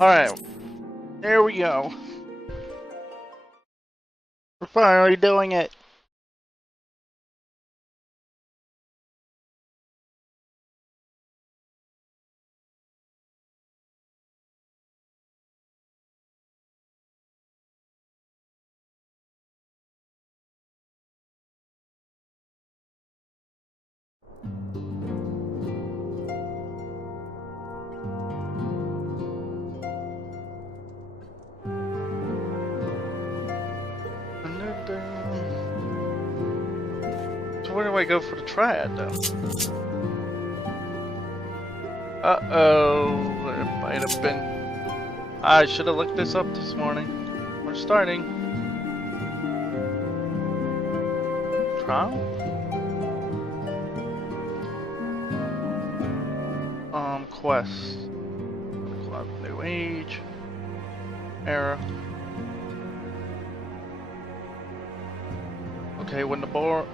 Alright, there we go. We're finally doing it. So where do I go for the triad though? Uh-oh, it might have been... I should have looked this up this morning. We're starting. Trial? Quest. New age. Era. Okay, when the bar...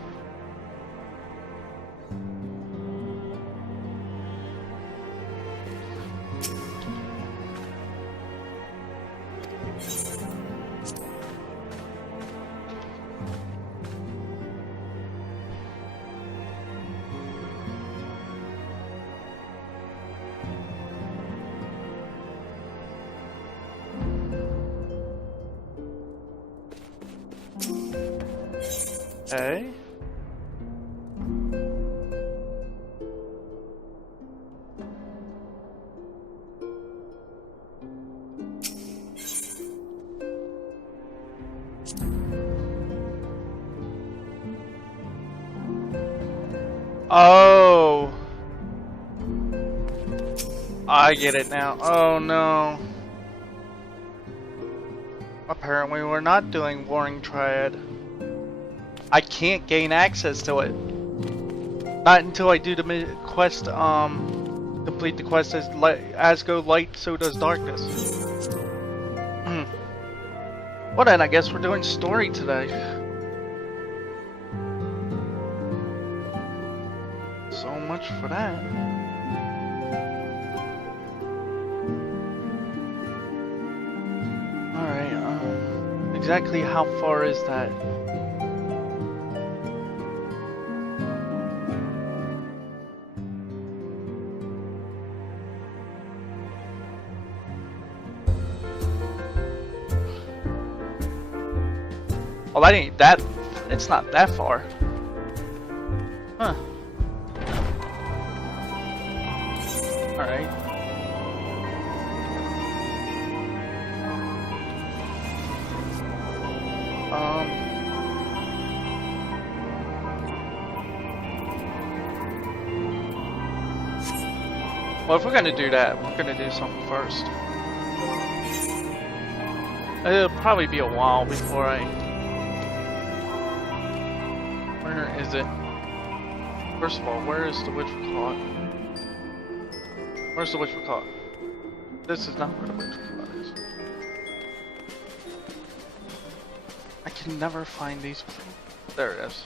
Okay. Oh, I get it now. Oh no. Apparently we're not doing Warring Triad. I can't gain access to it. Not until I do the quest, complete the quest as go light, so does darkness. Well then, I guess we're doing story today. So much for that. Alright, exactly how far is that? Well, that ain't that. It's not that far. Huh. Alright. Well, if we're gonna do that, we're gonna do something first. It'll probably be a while before I... Where is it? First of all, where is the witchcraft? Where's the witchcraft? This is not where the witchcraft is. I can never find these. There it is.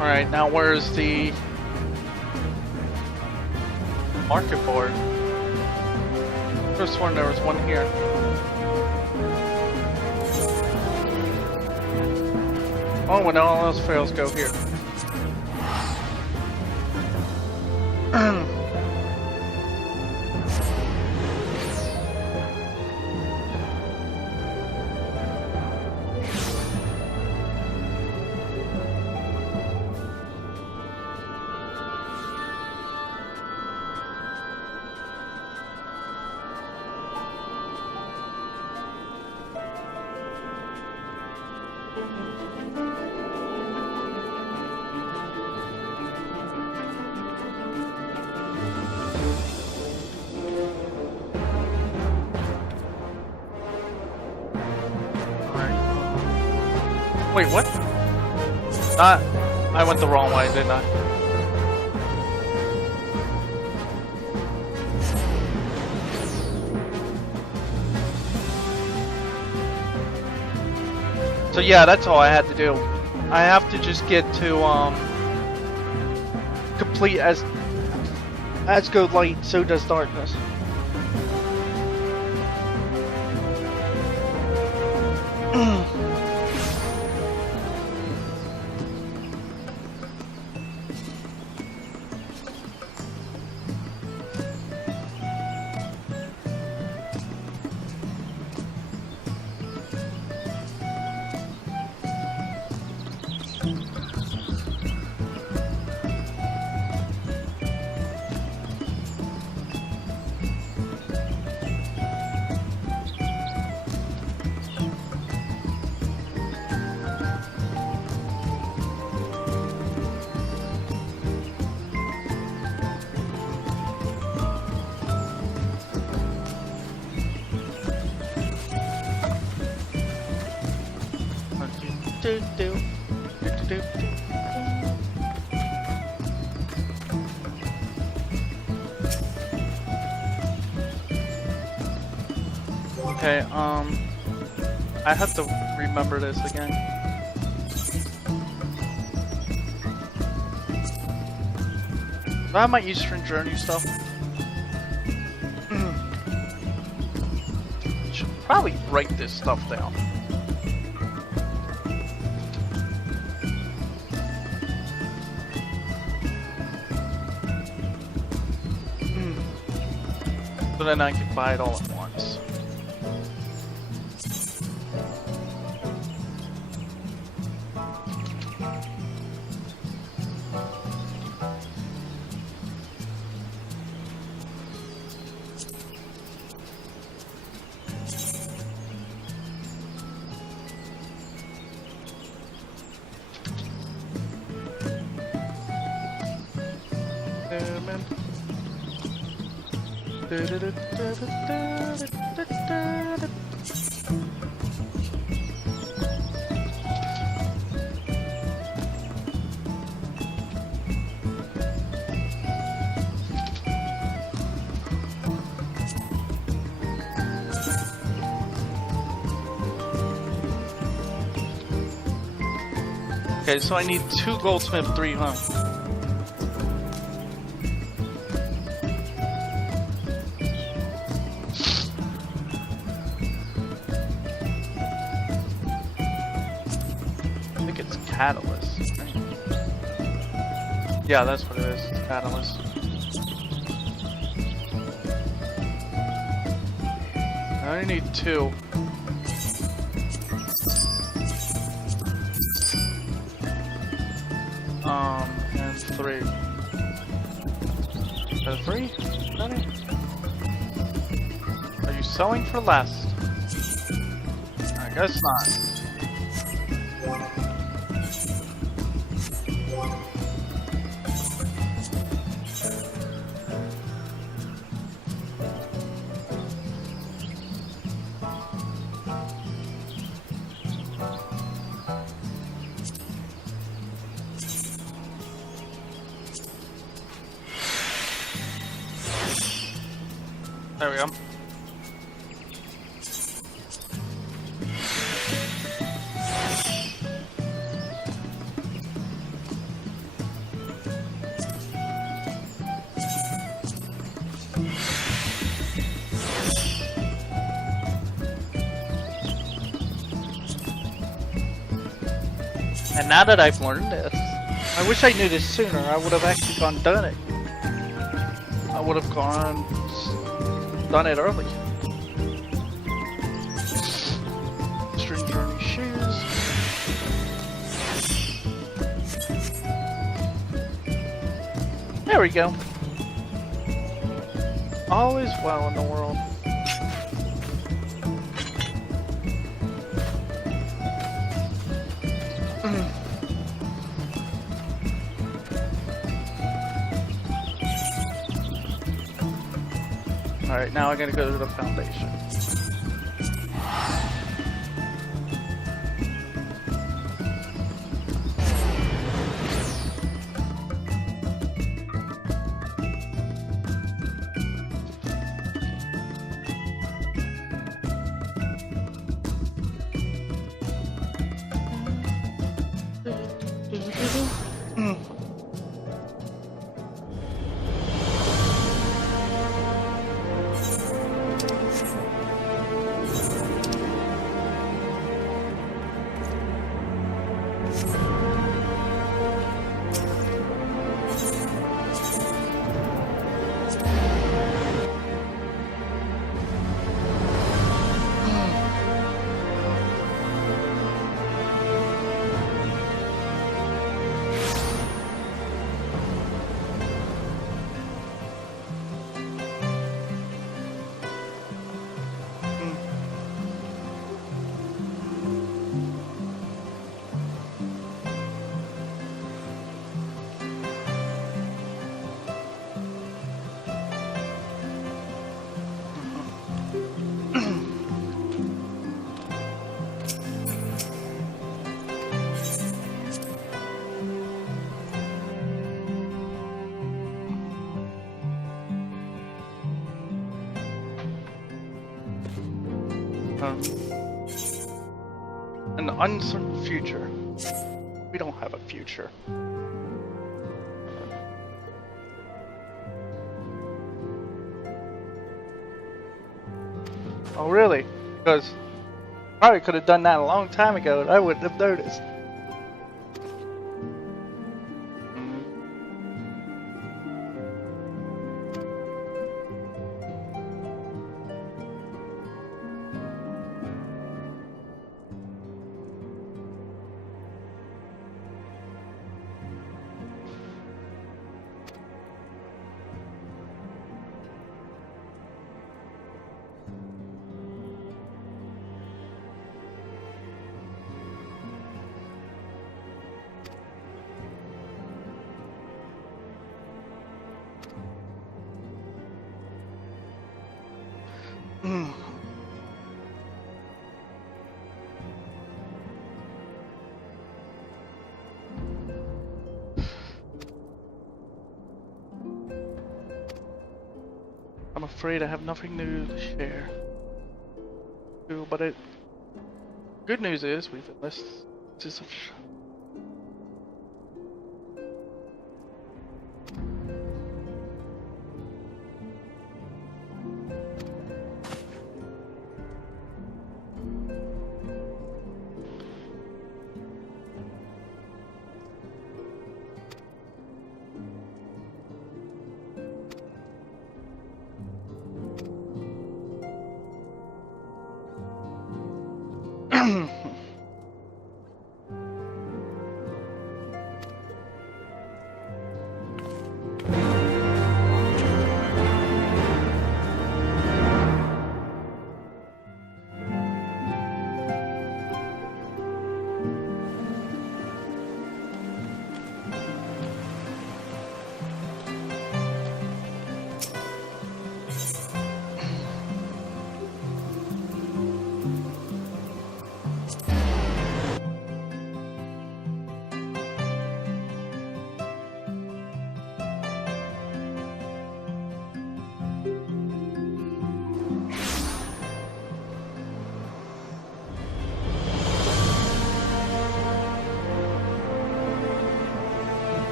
Alright, now where's the market board? First one, there was one here. Oh, when all else fails, go here. Wait, what? I went the wrong way, didn't I? So yeah, that's all I had to do. I have to just get to complete as go light, so does darkness. Okay, I have to remember this again. Do I have my Eastern Journey stuff? Should probably write this stuff down. So then I can buy it all at once. Okay, so I need 2 goldsmith, 3, huh? I think it's catalyst. Right? Yeah, that's what it is. It's catalyst. I only need 2. And 3. Is that 3? Is that it? Are you selling for less? I guess not. There we go. And now that I've learned this, I wish I knew this sooner. I would have actually done it. I would have done it early. String journey shoes. There we go. All is well in the world. Alright, now I gotta go to the foundation. An uncertain future. We don't have a future. Oh, really? Because probably could have done that a long time ago and I wouldn't have noticed. I'm afraid I have nothing new to share. But good news is we've enlisted of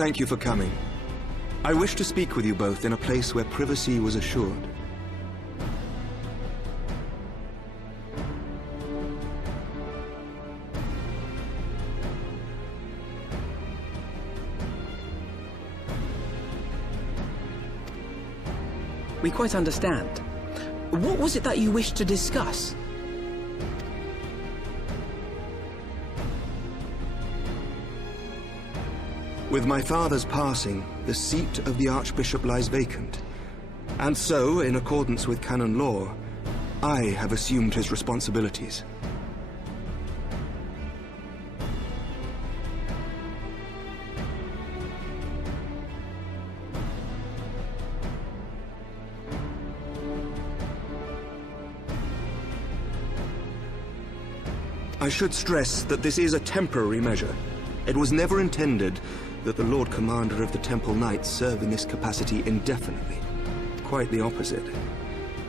Thank you for coming. I wish to speak with you both in a place where privacy was assured. We quite understand. What was it that you wished to discuss? With my father's passing, the seat of the Archbishop lies vacant. And so, in accordance with canon law, I have assumed his responsibilities. I should stress that this is a temporary measure. It was never intended that the Lord Commander of the Temple Knights serve in this capacity indefinitely. Quite the opposite.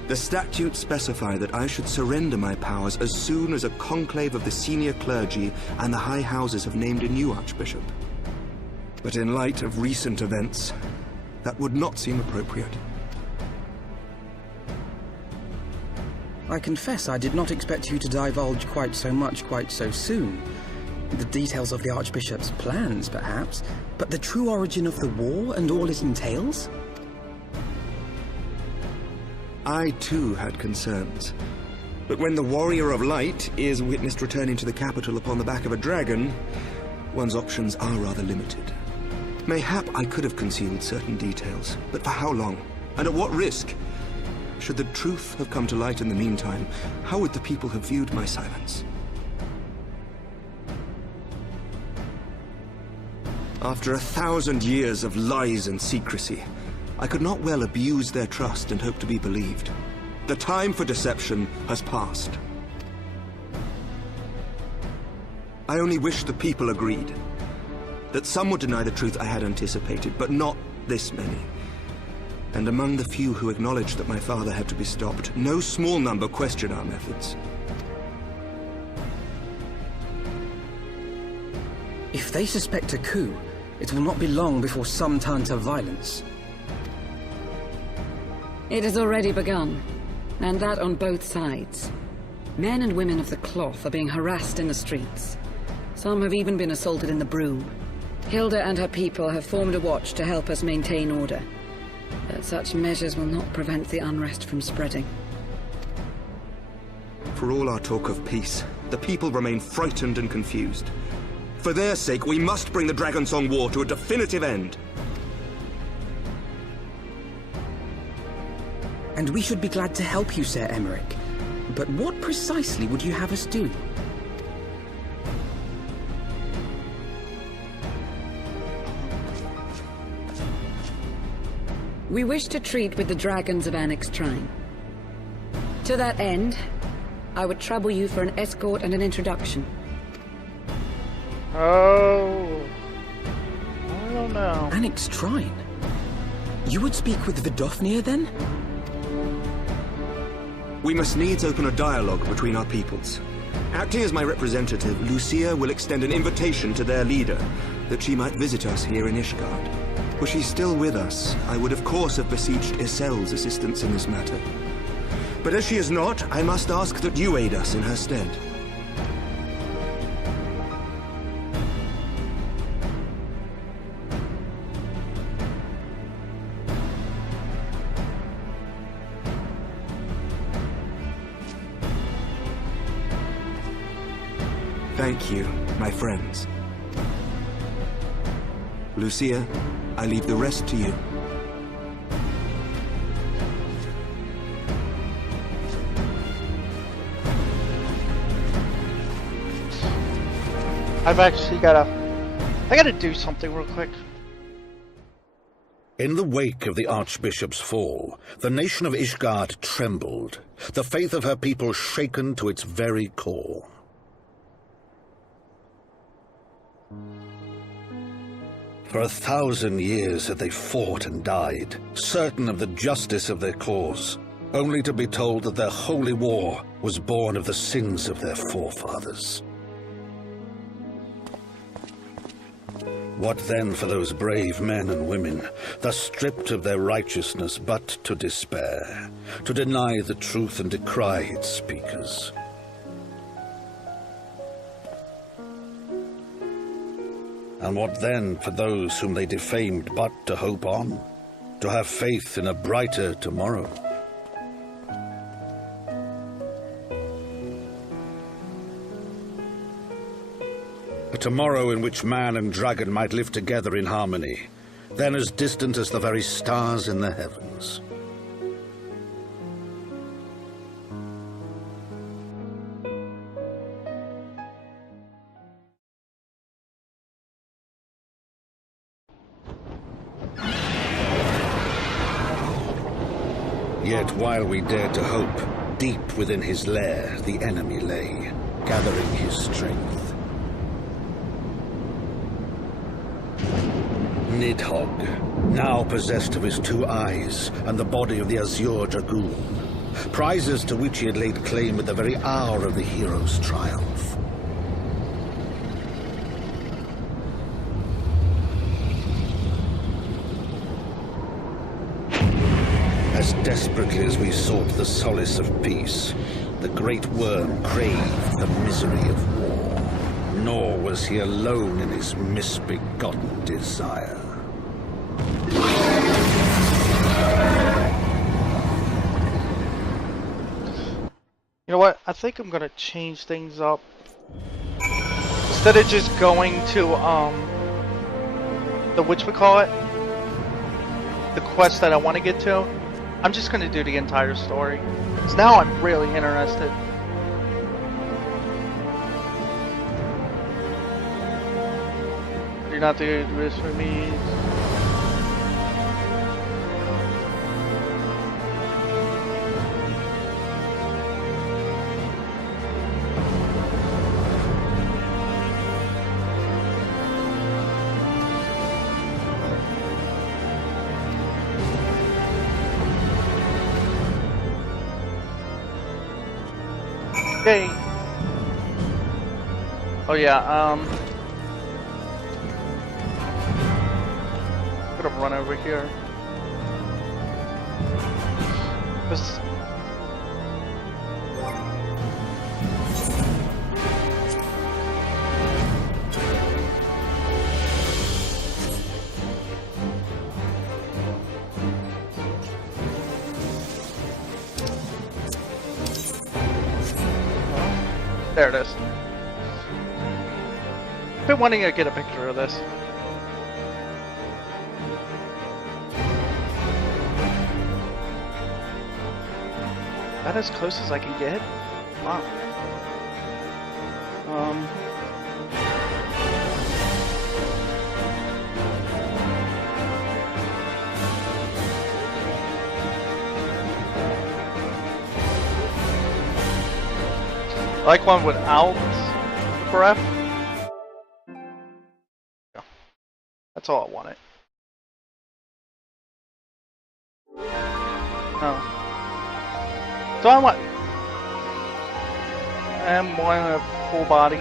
The statutes specify that I should surrender my powers as soon as a conclave of the senior clergy and the high houses have named a new archbishop. But in light of recent events, that would not seem appropriate. I confess I did not expect you to divulge quite so much quite so soon. The details of the Archbishop's plans, perhaps, but the true origin of the war and all it entails? I too had concerns. But when the Warrior of Light is witnessed returning to the capital upon the back of a dragon, one's options are rather limited. Mayhap I could have concealed certain details, but for how long? And at what risk? Should the truth have come to light in the meantime, how would the people have viewed my silence? After 1,000 years of lies and secrecy, I could not well abuse their trust and hope to be believed. The time for deception has passed. I only wish the people agreed. That some would deny the truth I had anticipated, but not this many. And among the few who acknowledged that my father had to be stopped, no small number questioned our methods. If they suspect a coup, it will not be long before some turn to violence. It has already begun, and that on both sides. Men and women of the cloth are being harassed in the streets. Some have even been assaulted in the Broom. Hilda and her people have formed a watch to help us maintain order. But such measures will not prevent the unrest from spreading. For all our talk of peace, the people remain frightened and confused. For their sake, we must bring the Dragonsong War to a definitive end. And we should be glad to help you, Sir Emmerich. But what precisely would you have us do? We wish to treat with the dragons of Enix Shrine. To that end, I would trouble you for an escort and an introduction. Oh, I don't know. Enix Shrine? You would speak with Vidofnir then? We must needs open a dialogue between our peoples. Acting as my representative, Lucia will extend an invitation to their leader, that she might visit us here in Ishgard. Were she still with us, I would of course have beseeched Isel's assistance in this matter. But as she is not, I must ask that you aid us in her stead. Thank you, my friends. Lucia, I leave the rest to you. I gotta do something real quick. In the wake of the Archbishop's fall, the nation of Ishgard trembled, the faith of her people shaken to its very core. For 1,000 years had they fought and died, certain of the justice of their cause, only to be told that their holy war was born of the sins of their forefathers. What then for those brave men and women, thus stripped of their righteousness but to despair, to deny the truth and decry its speakers? And what then for those whom they defamed but to hope on, to have faith in a brighter tomorrow? A tomorrow in which man and dragon might live together in harmony, then as distant as the very stars in the heavens. Yet while we dared to hope, deep within his lair the enemy lay, gathering his strength. Nidhogg, now possessed of his 2 eyes and the body of the Azure Dragoon, prizes to which he had laid claim at the very hour of the hero's triumph. As desperately as we sought the solace of peace, the great worm craved the misery of war. Nor was he alone in his misbegotten desire. You know what? I think I'm gonna change things up. Instead of just going to the whatchamacallit, the quest that I want to get to, I'm just gonna do the entire story. Cause now I'm really interested. You're not the risk for me. Okay. Oh yeah, I'm gonna run over here. This... There it is. I've been wanting to get a picture of this. That as close as I can get? Wow. I like one without breath. Yeah. That's all I wanted. Oh. So I want M1 of full body.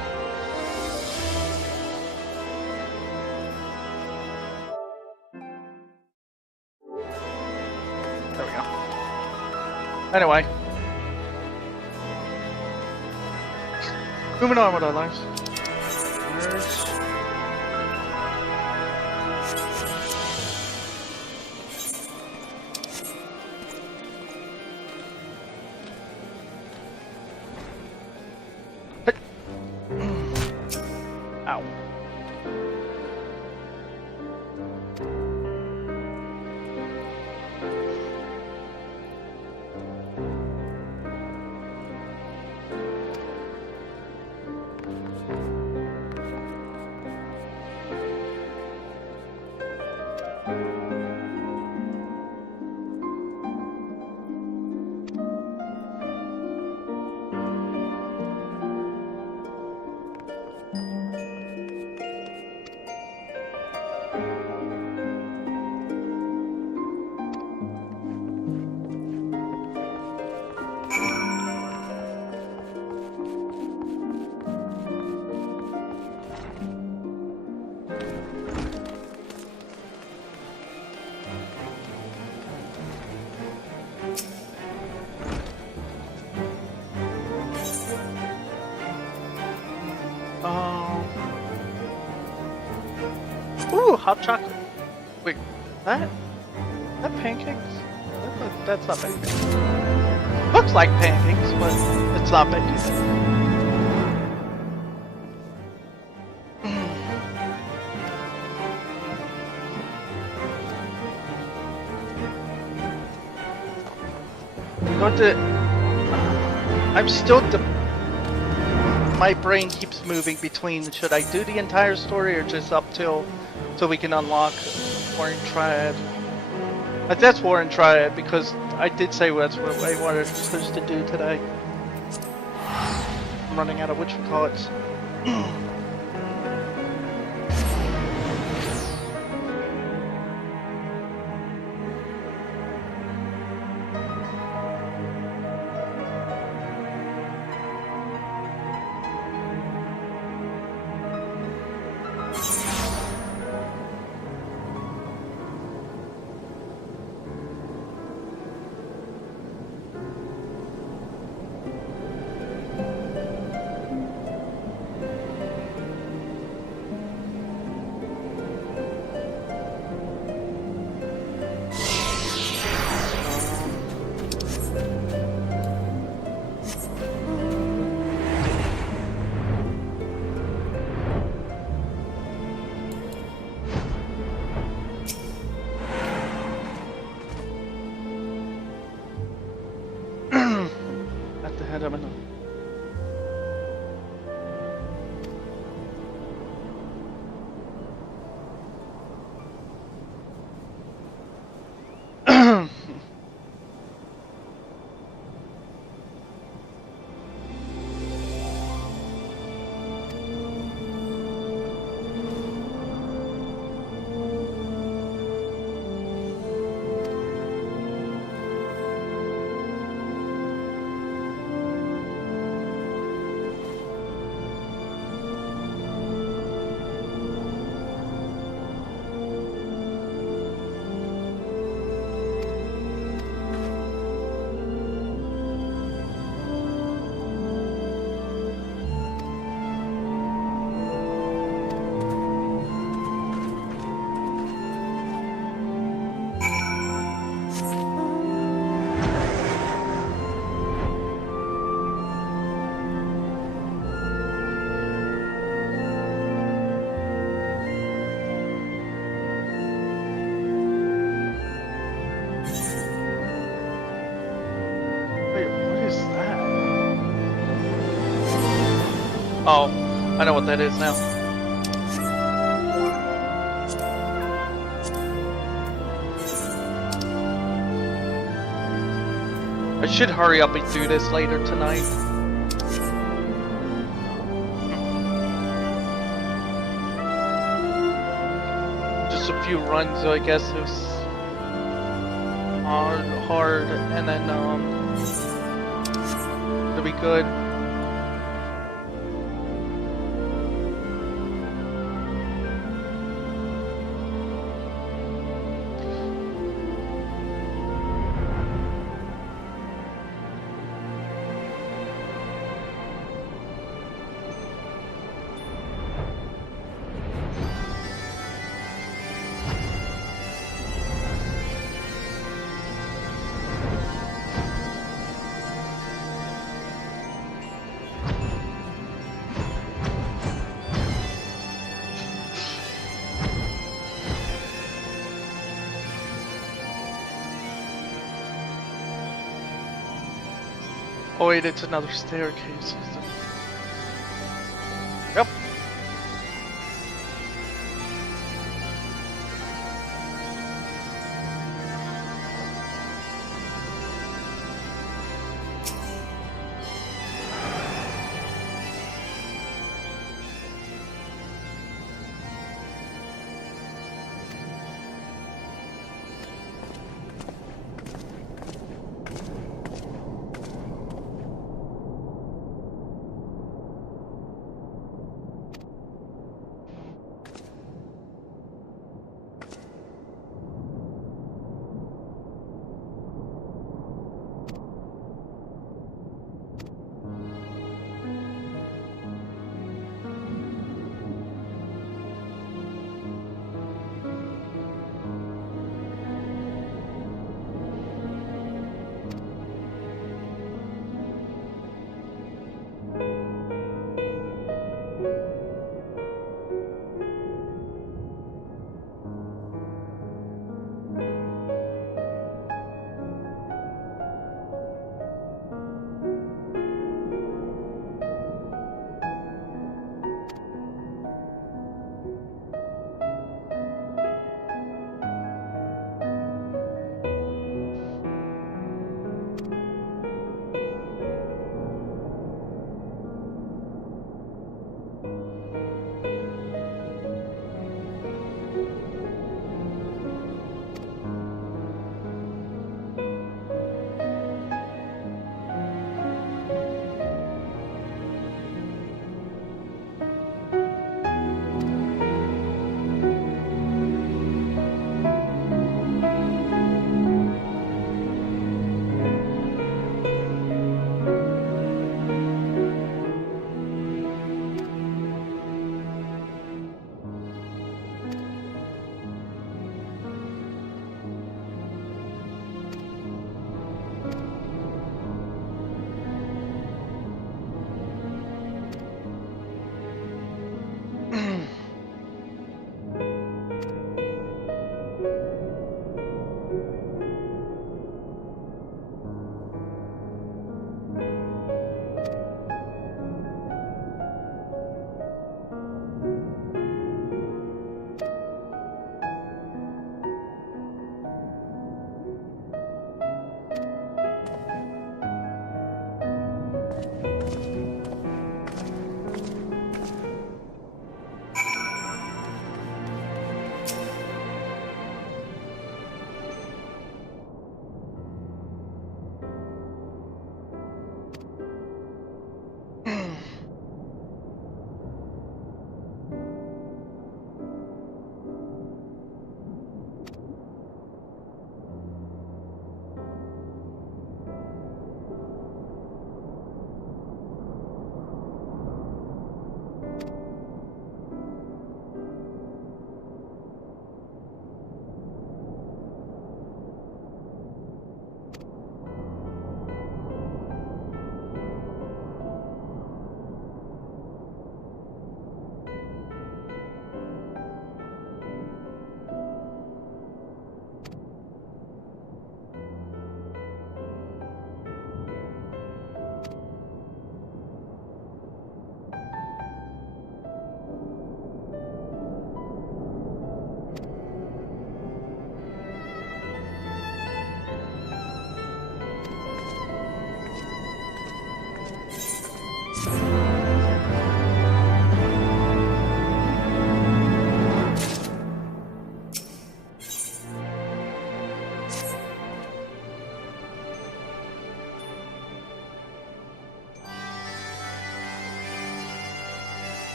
There we go. Anyway. Moving on with our lives. Ow. Ooh, hot chocolate. Wait, that pancakes? That's not pancakes. Looks like pancakes, but it's not pancakes. I'm still my brain keeps moving between should I do the entire story or just up till so we can unlock Warring Triad. That's Warring Triad because I did say that's what I wanted supposed to do today. I'm running out of whatchamacallits. I know what that is now. I should hurry up and do this later tonight. Just a few runs, I guess it's hard, and then it'll be good. Oh wait, it's another staircase. Yep.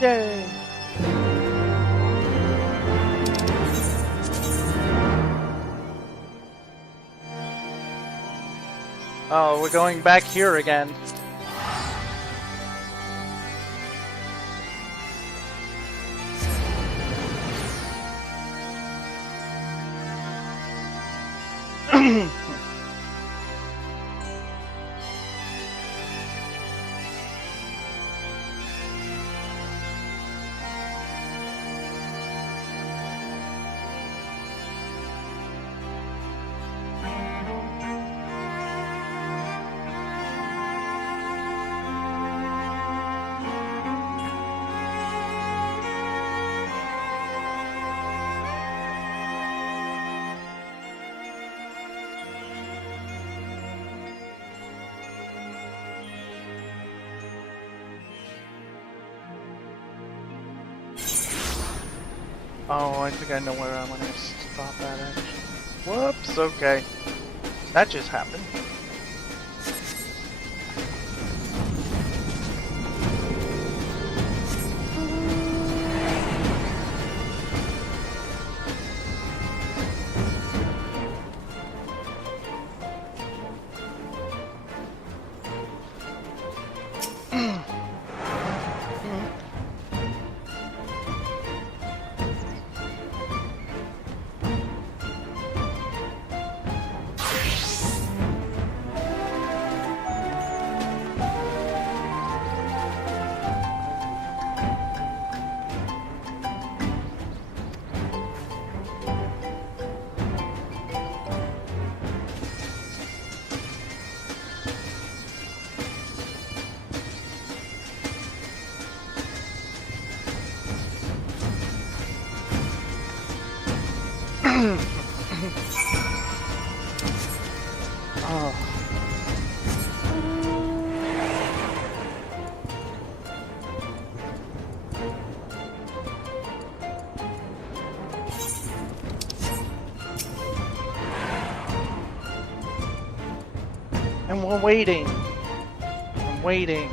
Yay! Oh, we're going back here again. Oh, I think I know where I'm gonna stop at it. Whoops, okay. That just happened. Oh. And we're waiting. I'm waiting.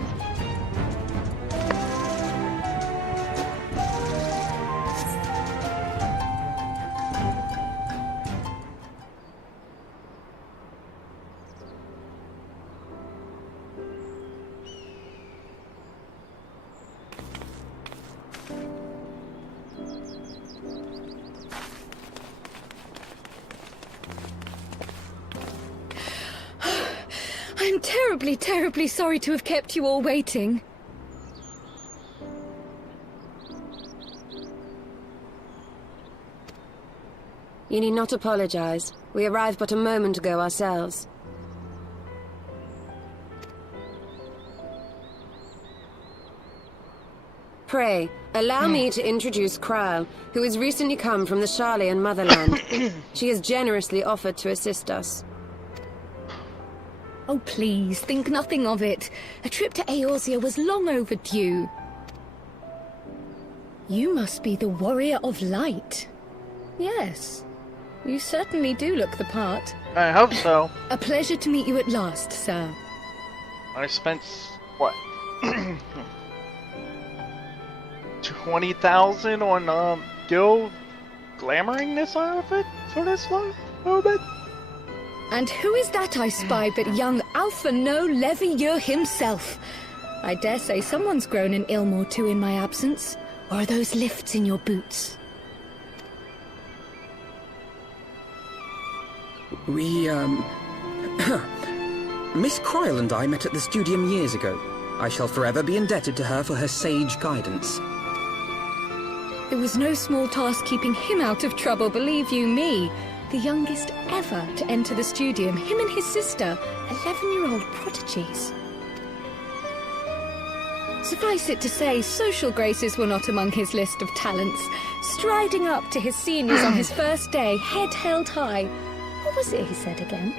I'm terribly, terribly sorry to have kept you all waiting. You need not apologize. We arrived but a moment ago ourselves. Pray, allow me to introduce Kryle, who has recently come from the Sharlayan motherland. She has generously offered to assist us. Oh, please, think nothing of it. A trip to Eorzea was long overdue. You must be the Warrior of Light. Yes, you certainly do look the part. I hope so. A pleasure to meet you at last, sir. I spent, what? 20,000 on Gil glamoring this outfit for this long moment? And who is that I spy but young Alpha No Levieur himself? I dare say someone's grown an ilm or two in my absence. Or are those lifts in your boots? We, Miss Kryle and I met at the Studium years ago. I shall forever be indebted to her for her sage guidance. It was no small task keeping him out of trouble, believe you me. The youngest ever to enter the Studium, him and his sister, 11-year-old prodigies. Suffice it to say, social graces were not among his list of talents. Striding up to his seniors on his first day, head held high. What was it he said again?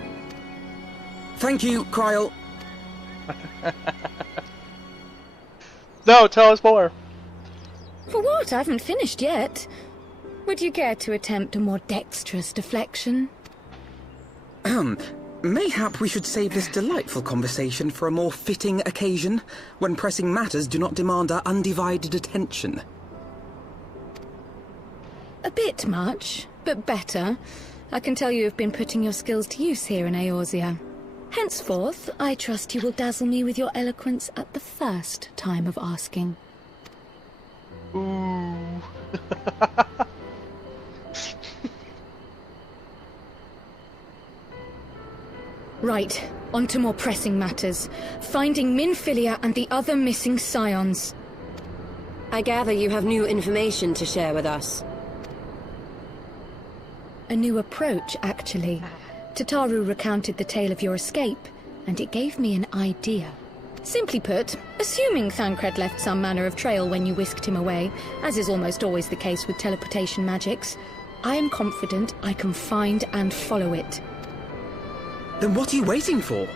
Thank you, Kryle. No, tell us more. For what? I haven't finished yet. Would you care to attempt a more dexterous deflection? Mayhap we should save this delightful conversation for a more fitting occasion, when pressing matters do not demand our undivided attention. A bit much, but better. I can tell you have been putting your skills to use here in Eorzea. Henceforth, I trust you will dazzle me with your eloquence at the first time of asking. Ooh. Right, on to more pressing matters. Finding Minfilia and the other missing scions. I gather you have new information to share with us. A new approach, actually. Tataru recounted the tale of your escape, and it gave me an idea. Simply put, assuming Thancred left some manner of trail when you whisked him away, as is almost always the case with teleportation magics, I am confident I can find and follow it. Then what are you waiting for?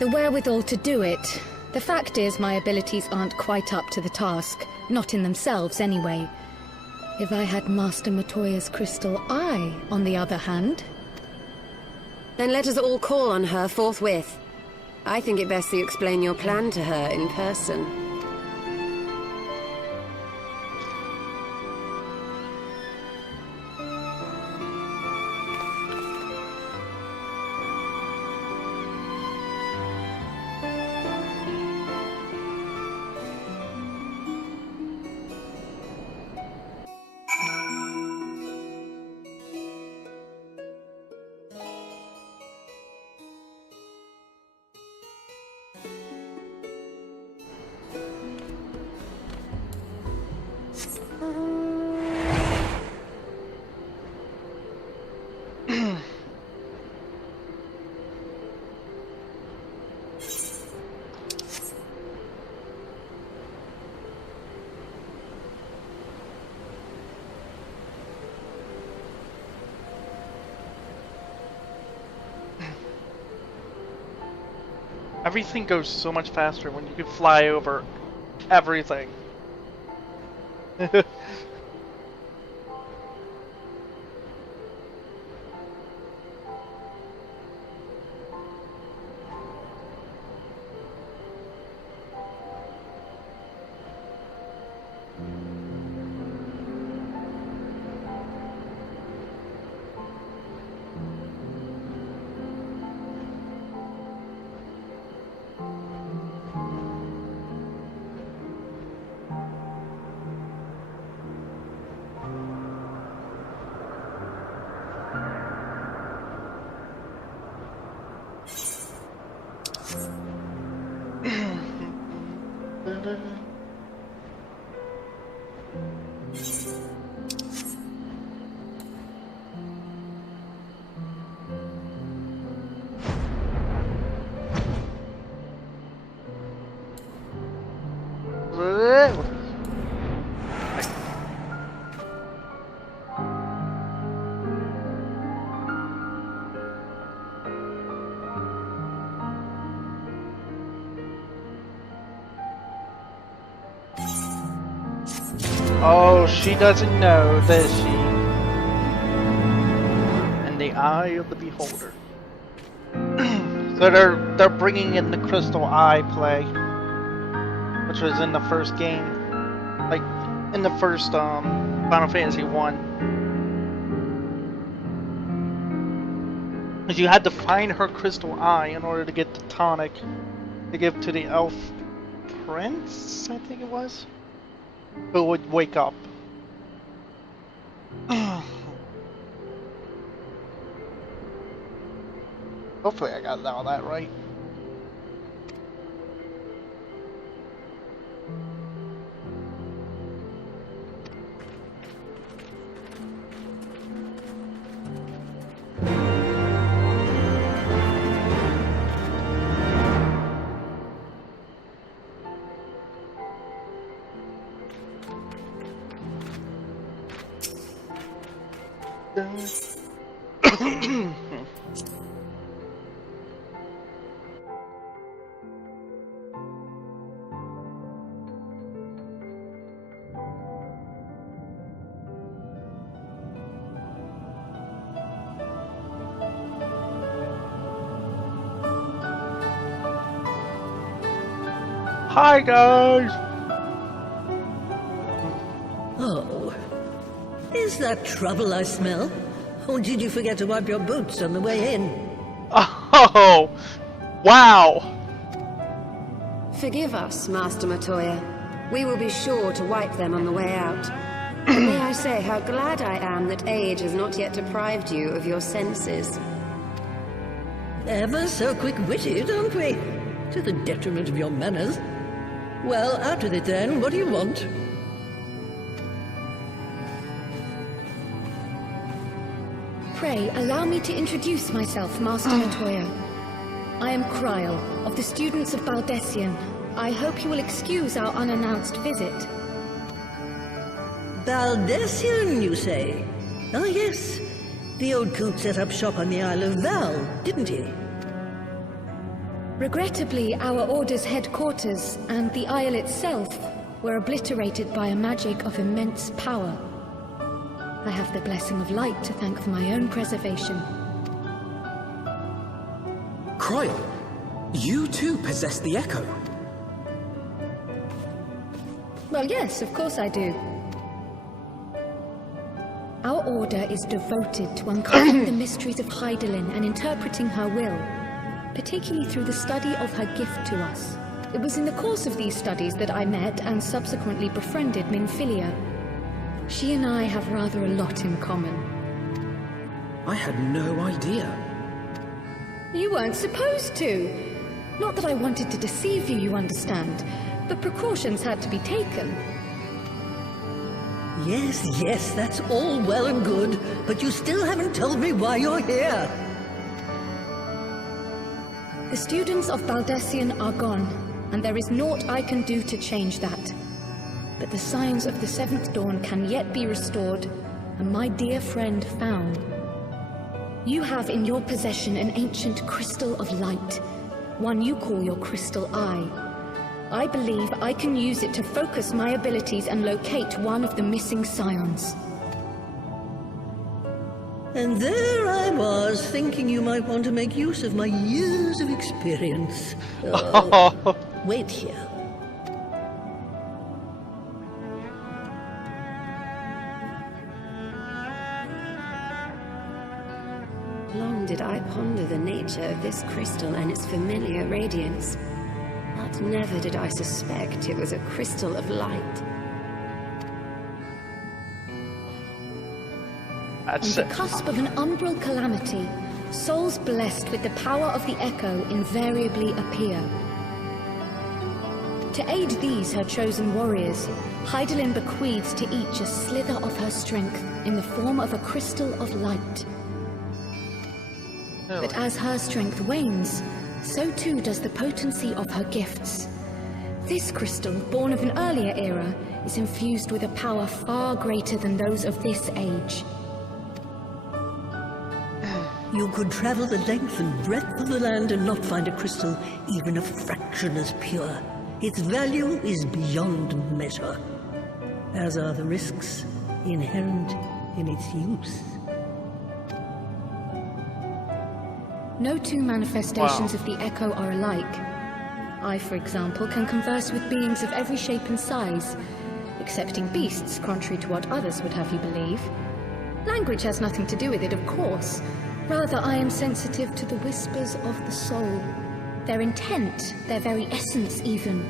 The wherewithal to do it. The fact is, my abilities aren't quite up to the task. Not in themselves, anyway. If I had Master Matoya's crystal eye, on the other hand... Then let us all call on her forthwith. I think it best you explain your plan to her in person. Everything goes so much faster when you can fly over everything. Oh, she doesn't know, does she? In the eye of the beholder. So they're bringing in the crystal eye play, which was in the first game, like in the first Final Fantasy 1. Because you had to find her crystal eye in order to get the tonic to give to the elf prince, I think it was, who would wake up. Hopefully I got all that right. Hi guys! Oh. Is that trouble I smell? Or did you forget to wipe your boots on the way in? Oh! Wow! Forgive us, Master Matoya. We will be sure to wipe them on the way out. May I say how glad I am that age has not yet deprived you of your senses. Ever so quick-witted, aren't we? To the detriment of your manners. Well, out with it then. What do you want? Pray, allow me to introduce myself, Master Matoya. I am Kryl, of the students of Baldessian. I hope you will excuse our unannounced visit. Baldessian, you say? Ah, yes. The old coot set up shop on the Isle of Val, didn't he? Regrettably, our Order's headquarters and the Isle itself were obliterated by a magic of immense power. I have the blessing of light to thank for my own preservation. Kryl, you too possess the Echo. Well, yes, of course I do. Our Order is devoted to uncovering the mysteries of Hydaelyn and interpreting her will, particularly through the study of her gift to us. It was in the course of these studies that I met and subsequently befriended Minfilia. She and I have rather a lot in common. I had no idea. You weren't supposed to. Not that I wanted to deceive you, you understand, but precautions had to be taken. Yes, that's all well and good, but you still haven't told me why you're here. The students of Baldessian are gone, and there is naught I can do to change that. But the signs of the Seventh Dawn can yet be restored, and my dear friend found. You have in your possession an ancient crystal of light, one you call your crystal eye. I believe I can use it to focus my abilities and locate one of the missing scions. And there I was, thinking you might want to make use of my years of experience. Wait here. Long did I ponder the nature of this crystal and its familiar radiance, but never did I suspect it was a crystal of light. On the cusp of an umbral calamity, souls blessed with the power of the Echo invariably appear. To aid these, her chosen warriors, Hydaelyn bequeaths to each a slither of her strength in the form of a crystal of light. But as her strength wanes, so too does the potency of her gifts. This crystal, born of an earlier era, is infused with a power far greater than those of this age. You could travel the length and breadth of the land and not find a crystal even a fraction as pure. Its value is beyond measure, as are the risks inherent in its use. No two manifestations of the Echo are alike. I, for example, can converse with beings of every shape and size, excepting beasts, contrary to what others would have you believe. Language has nothing to do with it, of course. Rather, I am sensitive to the whispers of the soul. Their intent, their very essence even,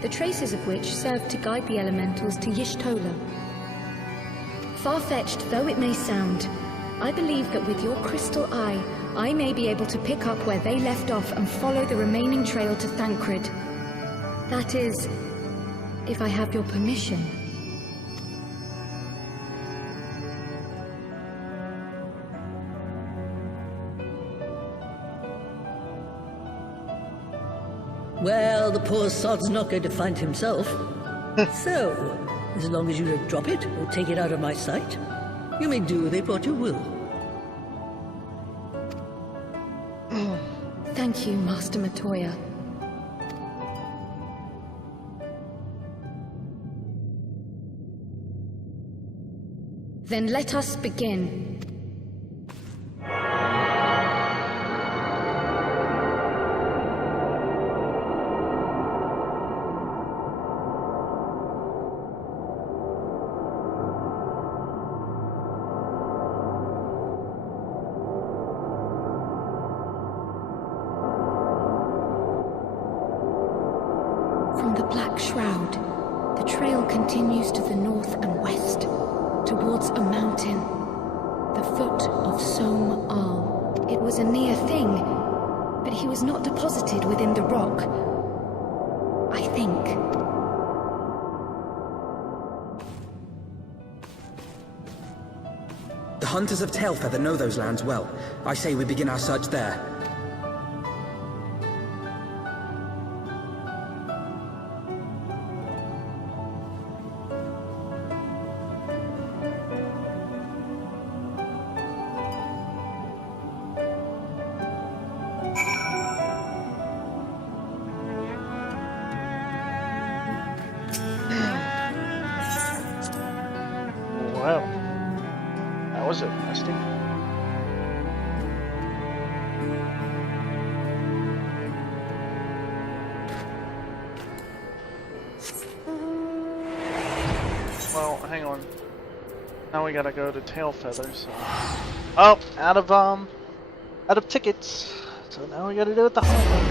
the traces of which serve to guide the elementals to Y'shtola. Far-fetched though it may sound, I believe that with your crystal eye, I may be able to pick up where they left off and follow the remaining trail to Thancred. That is, if I have your permission. Well, the poor sod's not going to find himself. So, as long as you don't drop it or take it out of my sight, you may do with it what you will. Thank you, Master Matoya. Then let us begin. Beyond the Black Shroud, the trail continues to the north and west, towards a mountain, the foot of Som Al. It was a near thing, but he was not deposited within the rock. I think. The hunters of Tailfeather know those lands well. I say we begin our search there. Well, that was interesting. Well, hang on. Now we gotta go to Tailfeather, so... Oh, out of tickets. So now we gotta do it the hard way.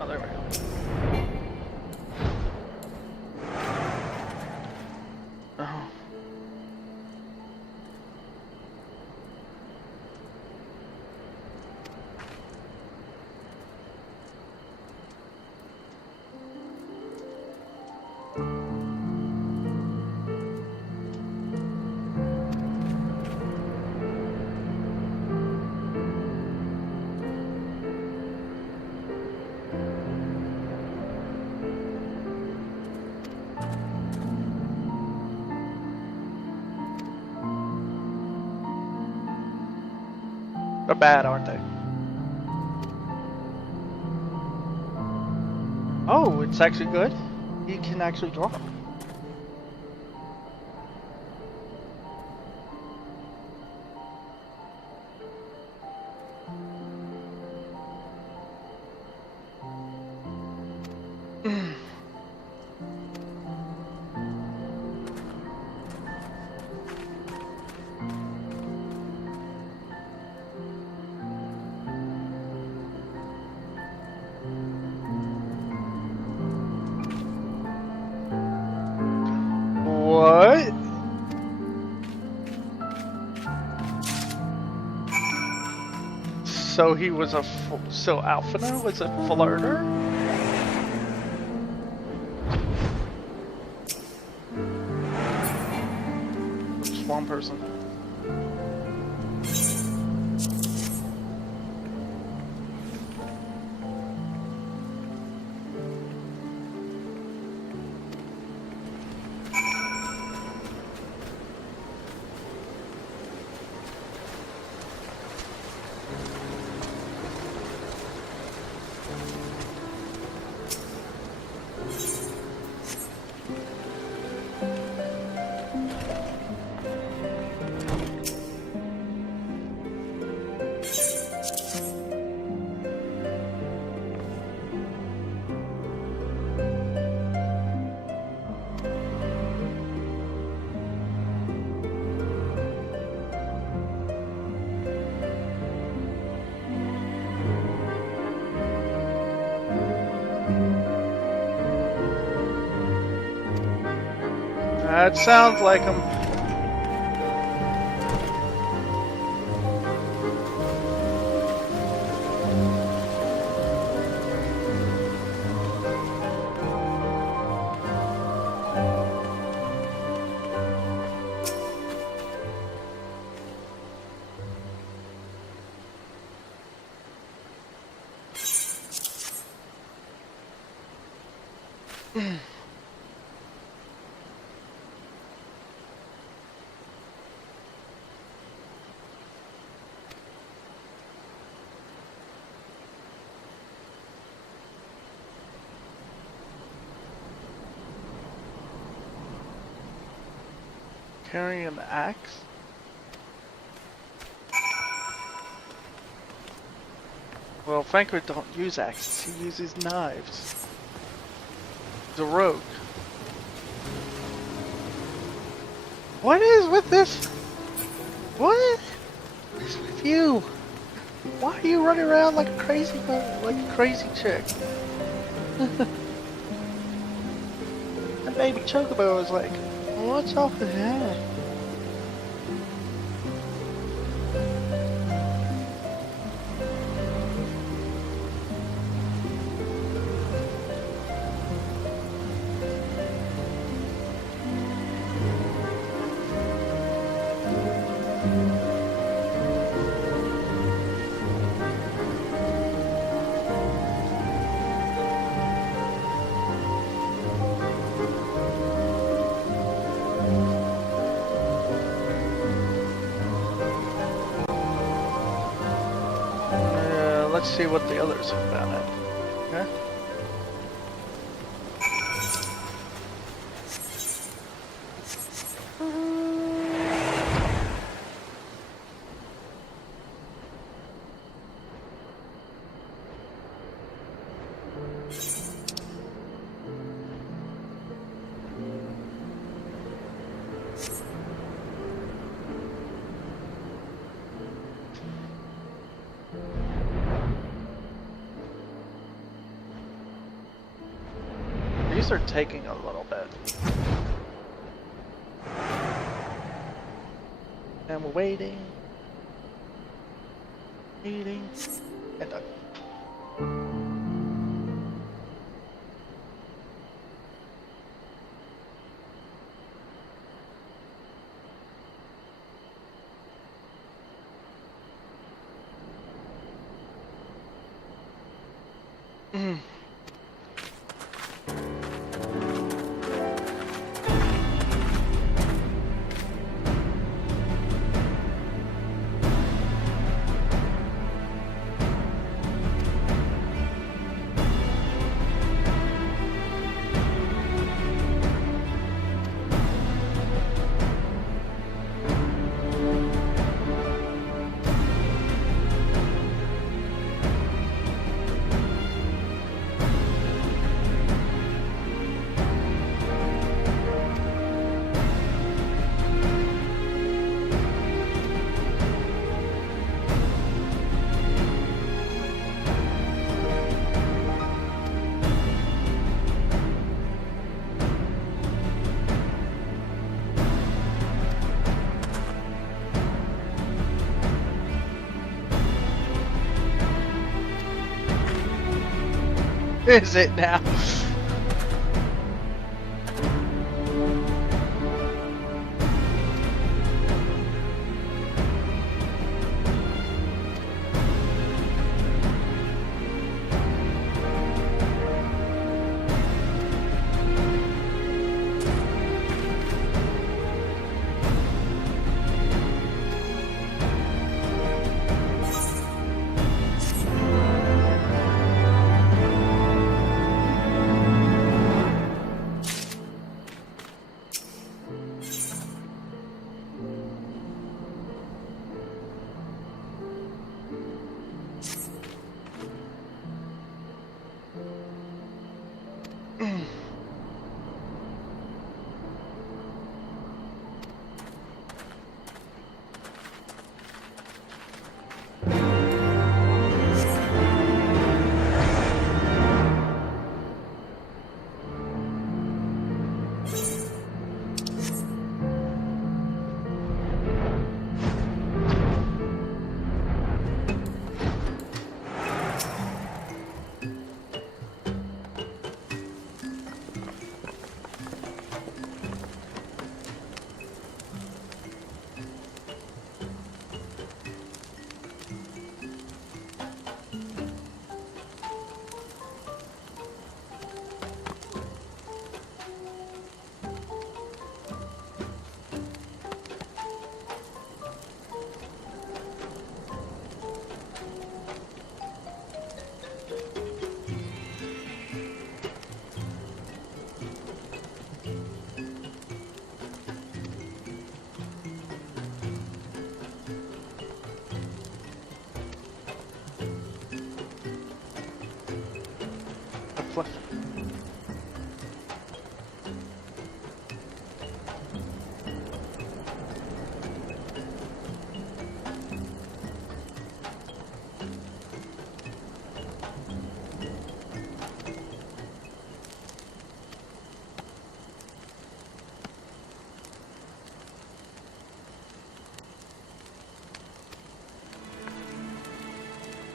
Oh, there we go. Oh. They're bad, aren't they? Oh, it's actually good. You can actually draw. What? So he was so Alphina was a flirter? Just one person. That sounds like him. Carrying an axe? Well, Franco don't use axes, he uses knives. He's a rogue. What is with this? What is with you? Why are you running around like a crazy chick? That baby chocobo was like, what's up with that? Let's see what the others have found out. Okay. These are taking a little bit. And we're waiting. Waiting. And done. Is it now?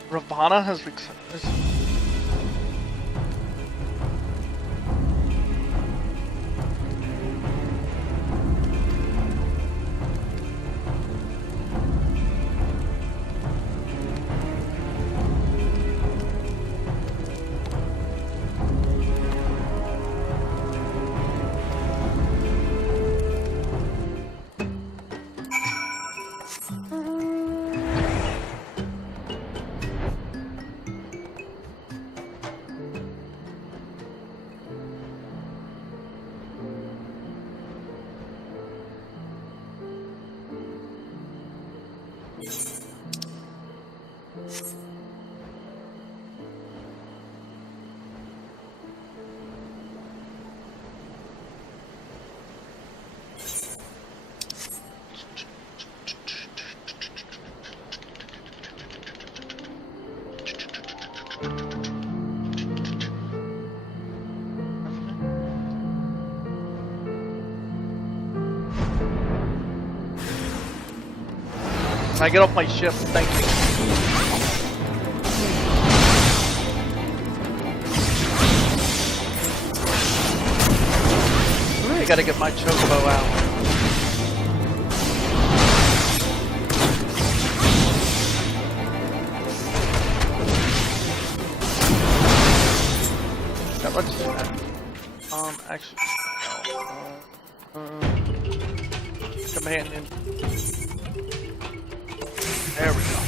Ravana has Can I get off my ship? Thank you. I gotta get my chocobo out. Now let's do that. Actually, companion. There we go.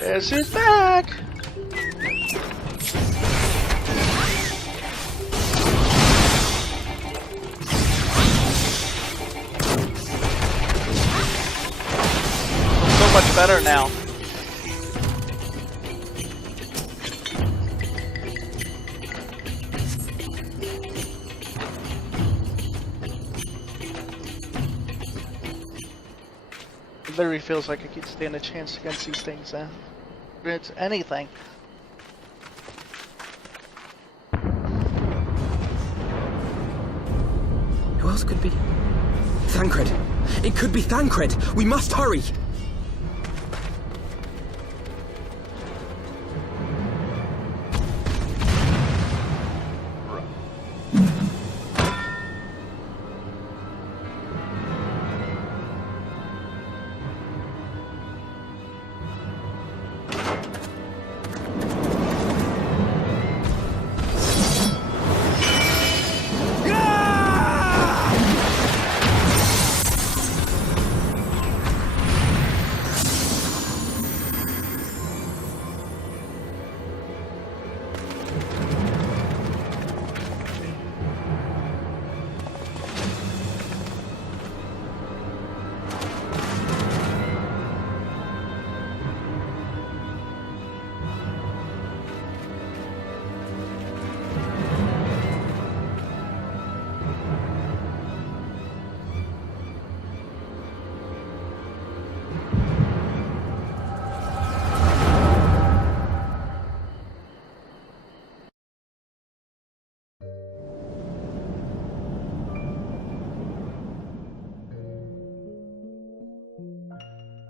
This is back! So much better now. It literally feels like I could stand a chance against these things now. It's anything. Who else could be? Thancred! It could be Thancred! We must hurry!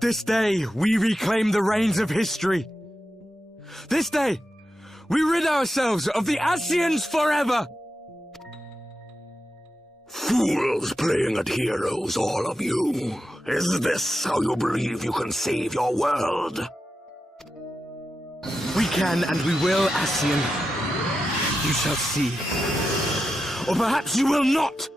This day, we reclaim the reins of history. This day, we rid ourselves of the Ascians forever! Fools playing at heroes, all of you. Is this how you believe you can save your world? We can and we will, Ascian. You shall see. Or perhaps you will not!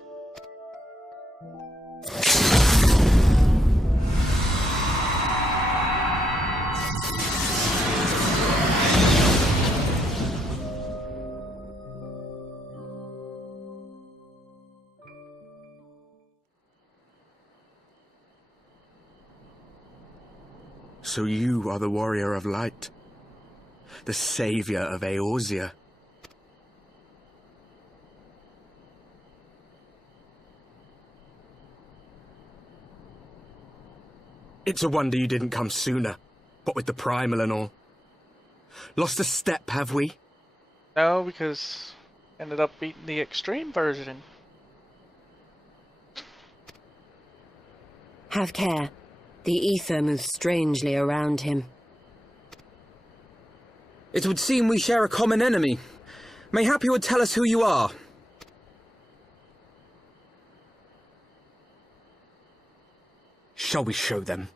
So you are the warrior of light, the savior of Eorzea. It's a wonder you didn't come sooner, what with the primal and all. Lost a step, have we? No, because ended up beating the extreme version. Have care. The ether moves strangely around him. It would seem we share a common enemy. Mayhap you would tell us who you are. Shall we show them?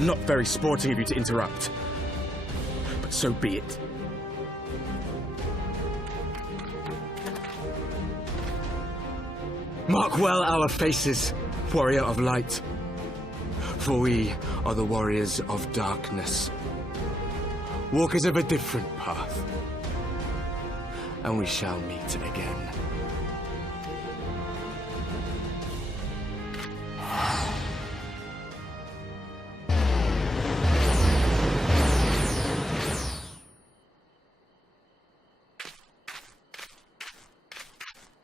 Not very sporting of you to interrupt, but so be it. Mark well our faces, warrior of light, for we are the warriors of darkness, walkers of a different path, and we shall meet again.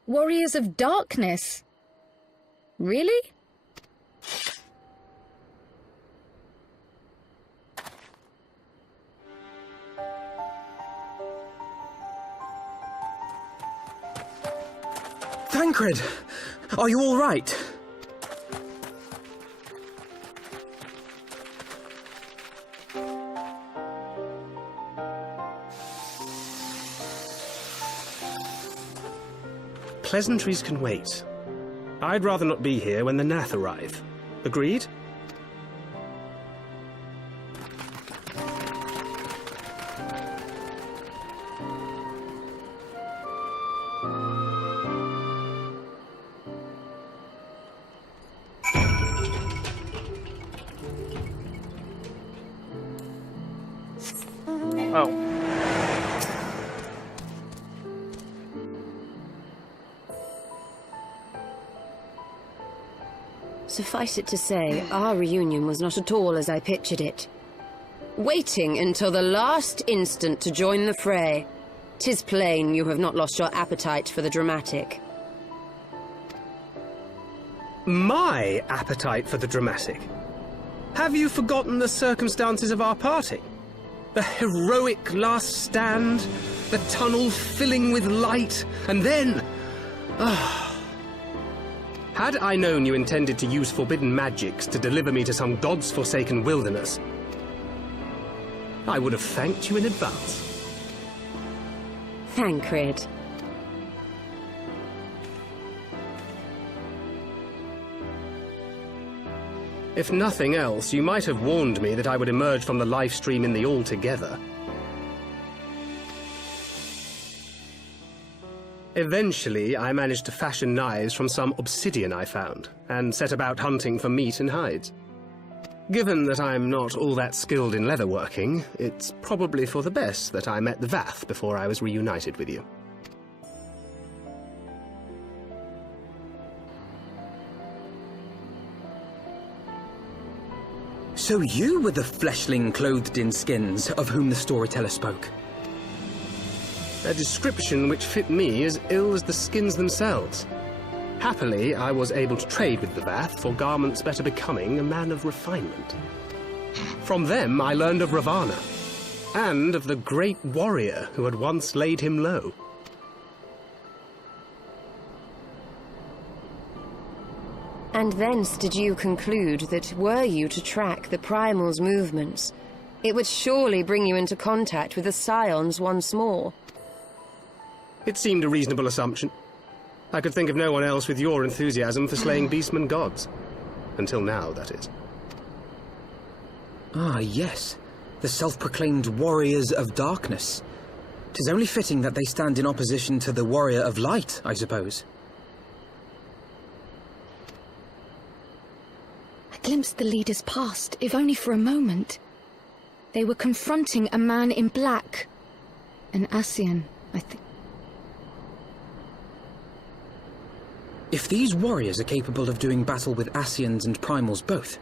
Warriors of Darkness? Really? Thancred! Are you all right? Pleasantries can wait. I'd rather not be here when the Nath arrive. Agreed? Oh. Suffice it to say, our reunion was not at all as I pictured it. Waiting until the last instant to join the fray. 'Tis plain you have not lost your appetite for the dramatic. My appetite for the dramatic? Have you forgotten the circumstances of our parting? The heroic last stand, the tunnel filling with light, and then... Had I known you intended to use forbidden magics to deliver me to some god's forsaken wilderness, I would have thanked you in advance. Thancred. If nothing else, you might have warned me that I would emerge from the life stream in the Altogether. Eventually, I managed to fashion knives from some obsidian I found, and set about hunting for meat and hides. Given that I'm not all that skilled in leatherworking, it's probably for the best that I met the Vath before I was reunited with you. So you were the fleshling clothed in skins of whom the storyteller spoke. A description which fit me as ill as the skins themselves. Happily, I was able to trade with the Vath for garments better becoming a man of refinement. From them, I learned of Ravana, and of the great warrior who had once laid him low. And thence did you conclude that were you to track the Primal's movements, it would surely bring you into contact with the Scions once more? It seemed a reasonable assumption. I could think of no one else with your enthusiasm for slaying beastmen gods. Until now, that is. Ah, yes. The self-proclaimed warriors of darkness. 'Tis only fitting that they stand in opposition to the warrior of light, I suppose. I glimpsed the leaders past, if only for a moment. They were confronting a man in black. An Ascian, I think. If these warriors are capable of doing battle with Ascians and Primals both,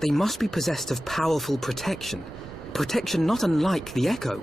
they must be possessed of powerful protection. Protection not unlike the Echo.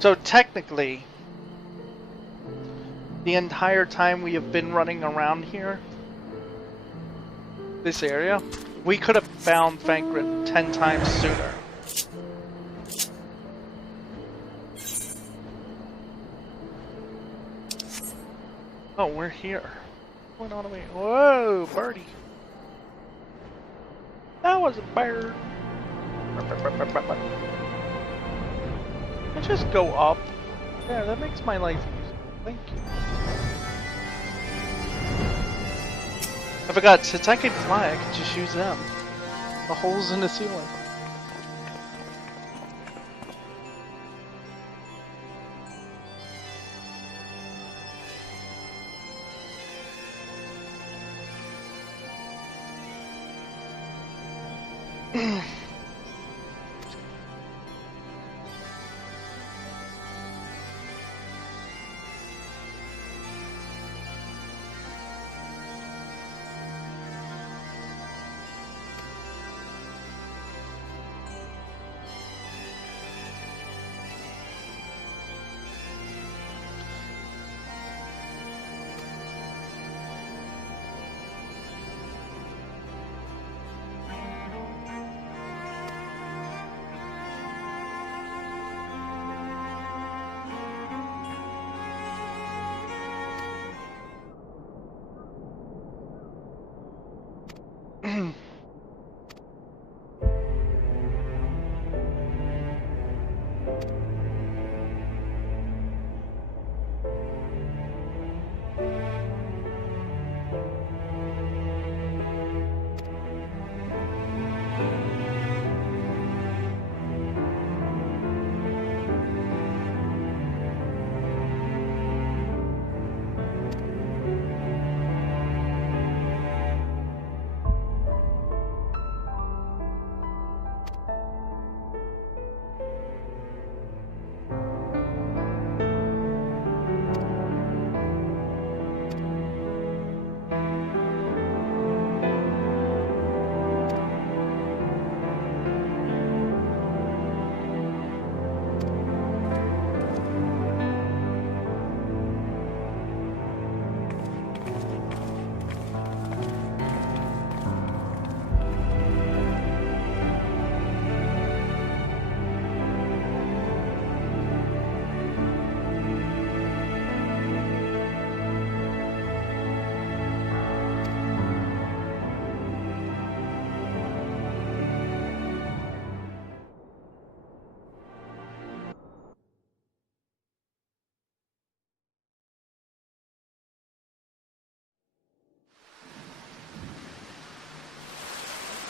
So technically, the entire time we have been running around here, this area, we could have found Thancred 10 times sooner. Oh, we're here. What's going on away? Whoa, birdie. That was a bird. I just go up. Yeah, that makes my life easier. Thank you. I forgot, since I can fly, I can just use them. The holes in the ceiling.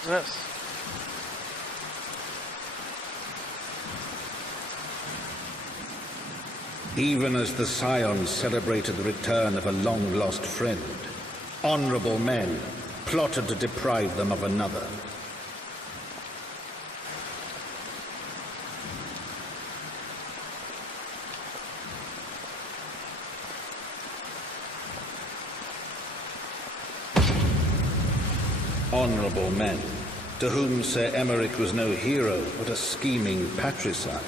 this? Even as the Scions celebrated the return of a long-lost friend, honorable men plotted to deprive them of another. Honorable men, to whom Sir Emmerich was no hero, but a scheming patricide.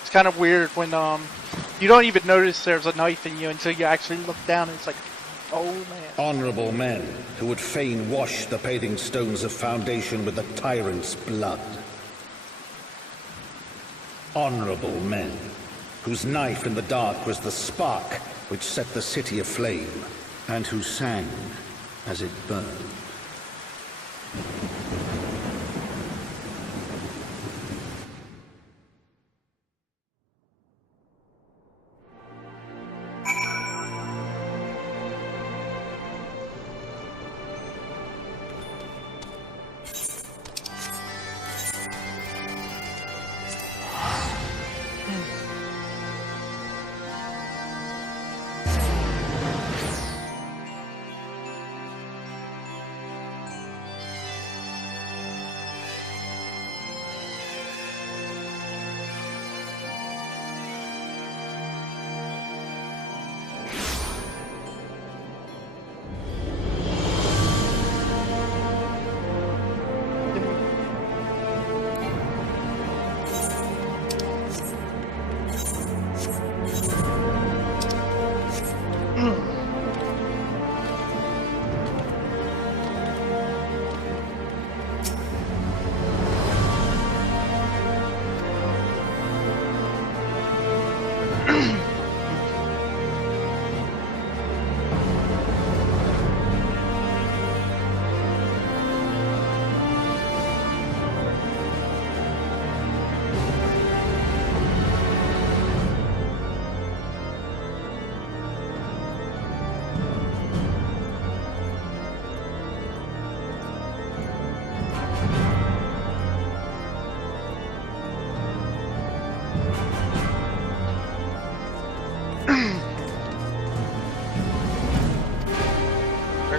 It's kind of weird when you don't even notice there's a knife in you until you actually look down and it's like, oh man. Honorable men who would fain wash the paving stones of foundation with the tyrant's blood. Honorable men whose knife in the dark was the spark which set the city aflame, and who sang as it burned.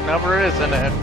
Never is, isn't it?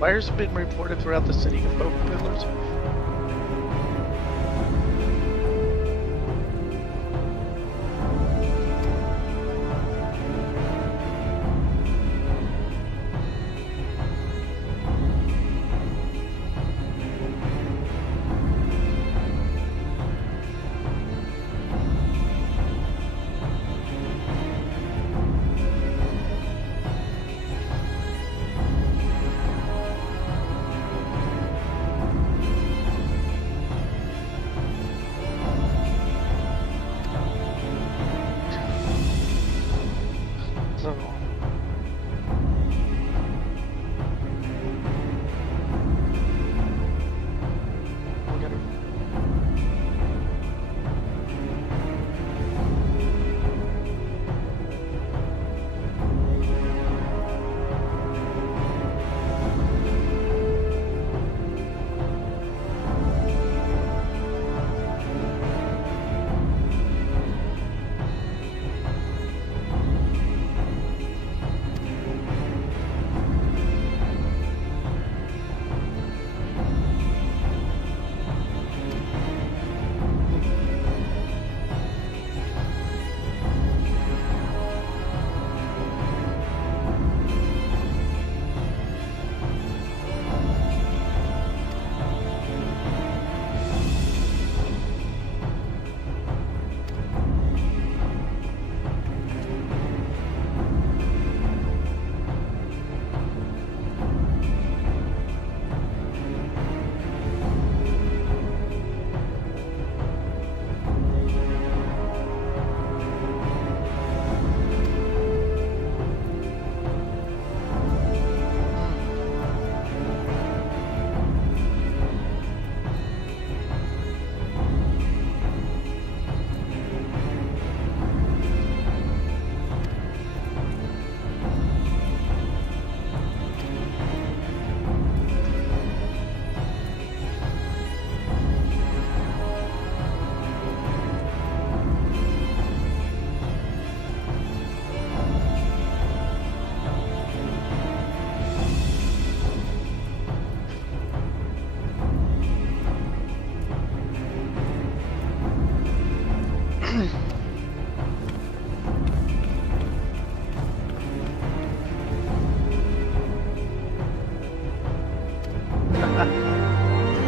Fires have been reported throughout the city of both pillars.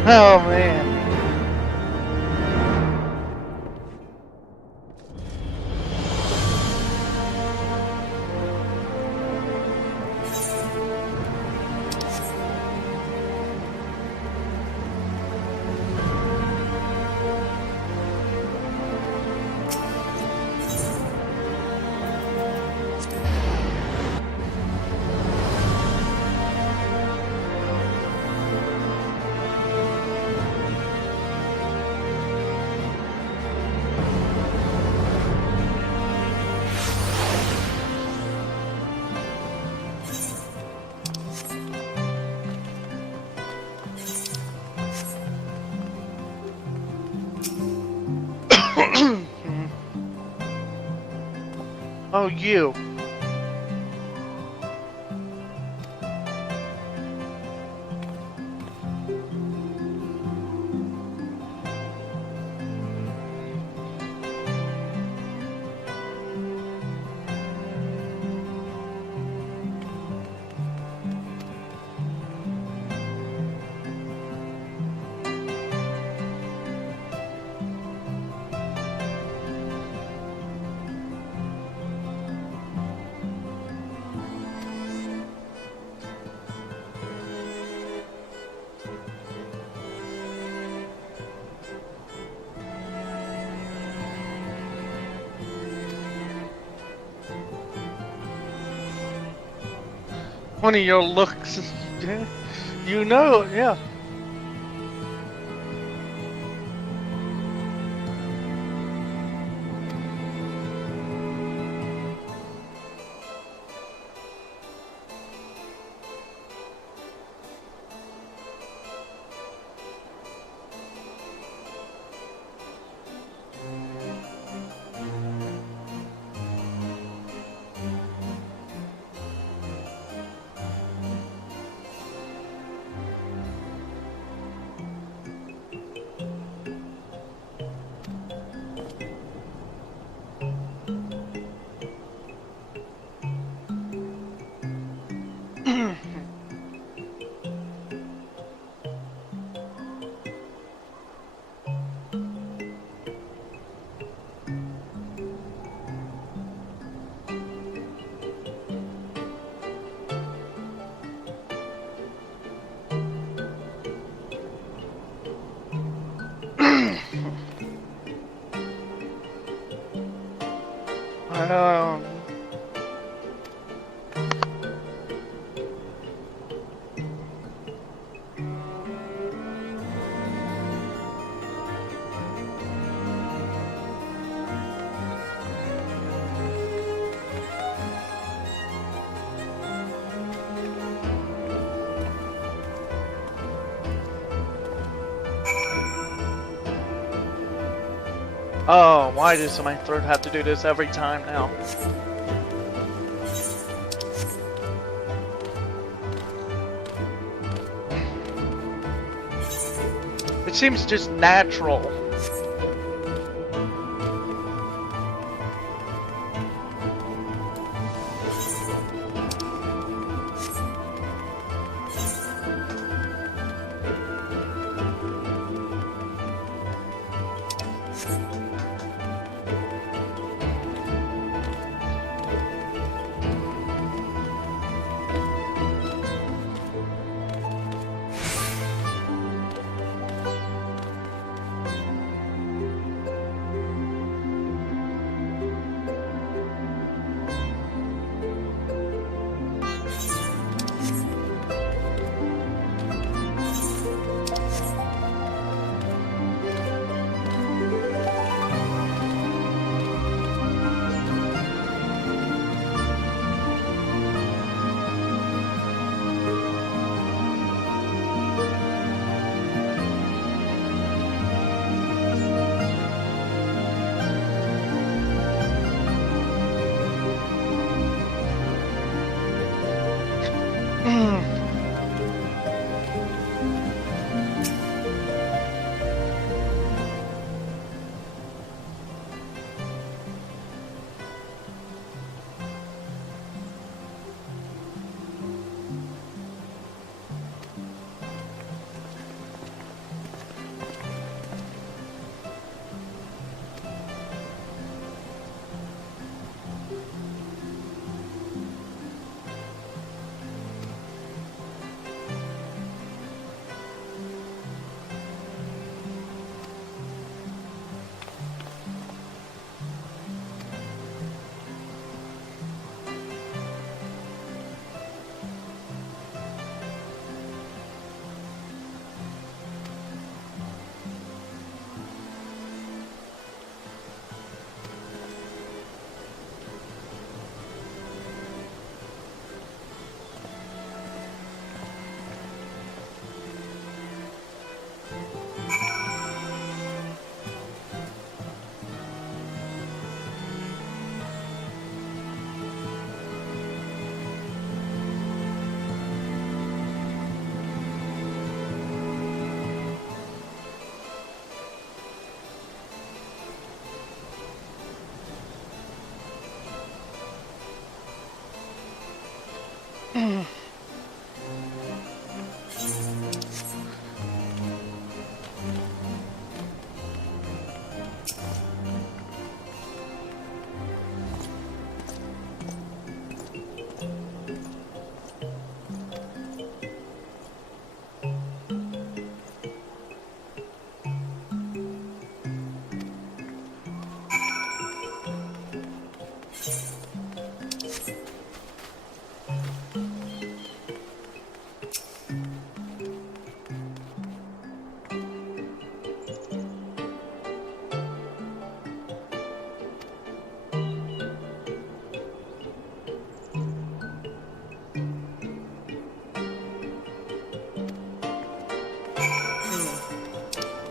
Oh man. Oh, you. One of your looks, you know, yeah. Um, oh, why does my throat have to do this every time now? It seems just natural.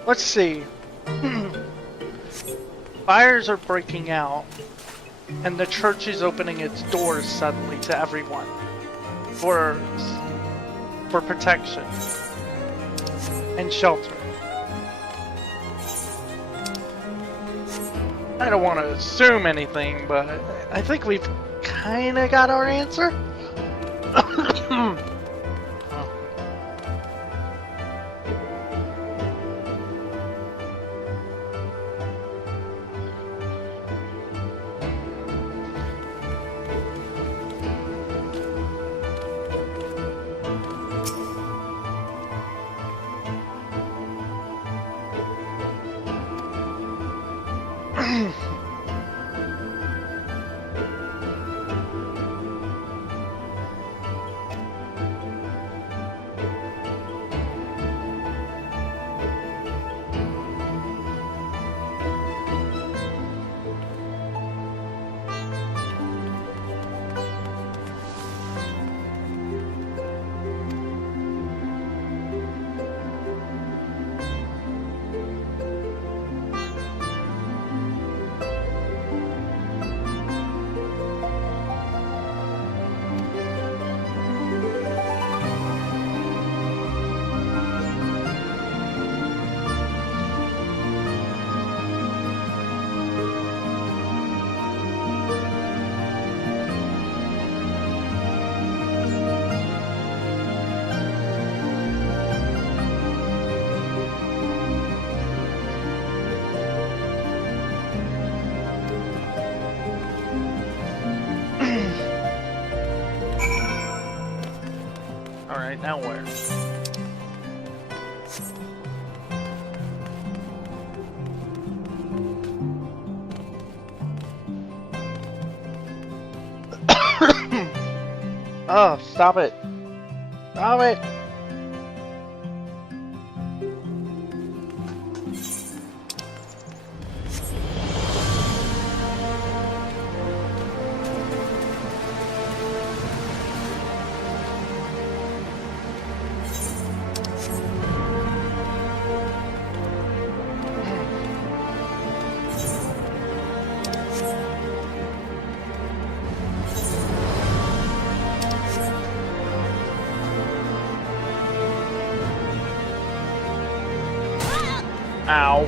Let's see. Fires are breaking out, and the church is opening its doors suddenly to everyone for protection and shelter. I don't want to assume anything, but I think we've kind of got our answer. Alright, now where? Oh, stop it. Stop it. Ow.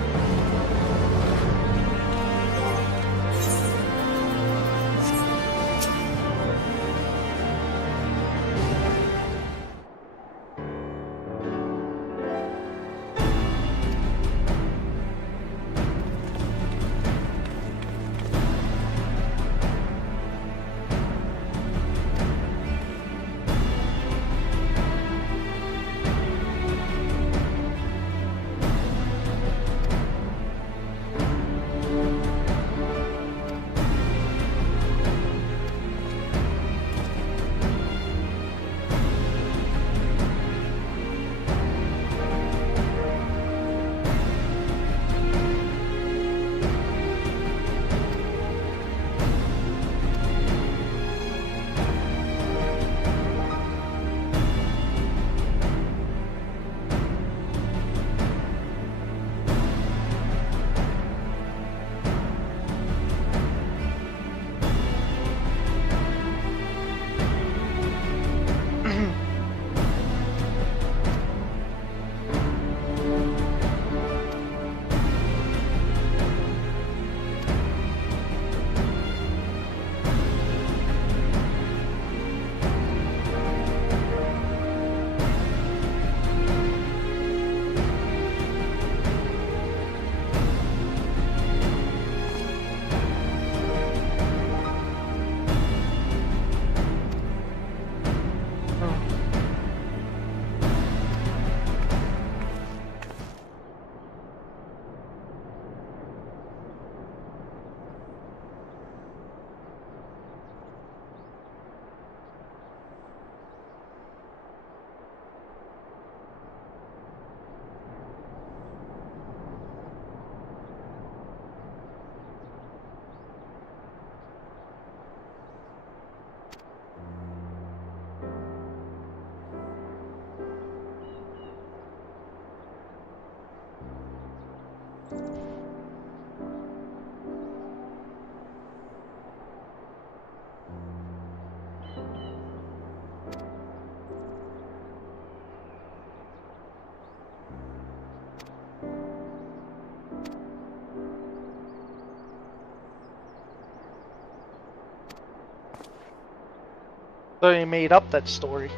So he made up that story.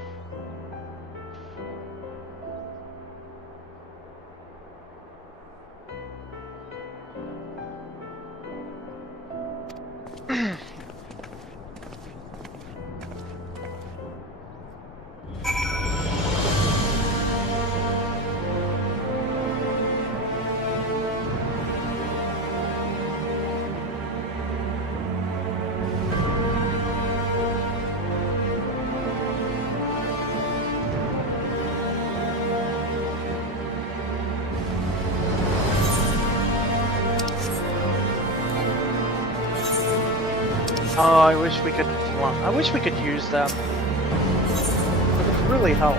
Oh, I wish we could use them. It would really help.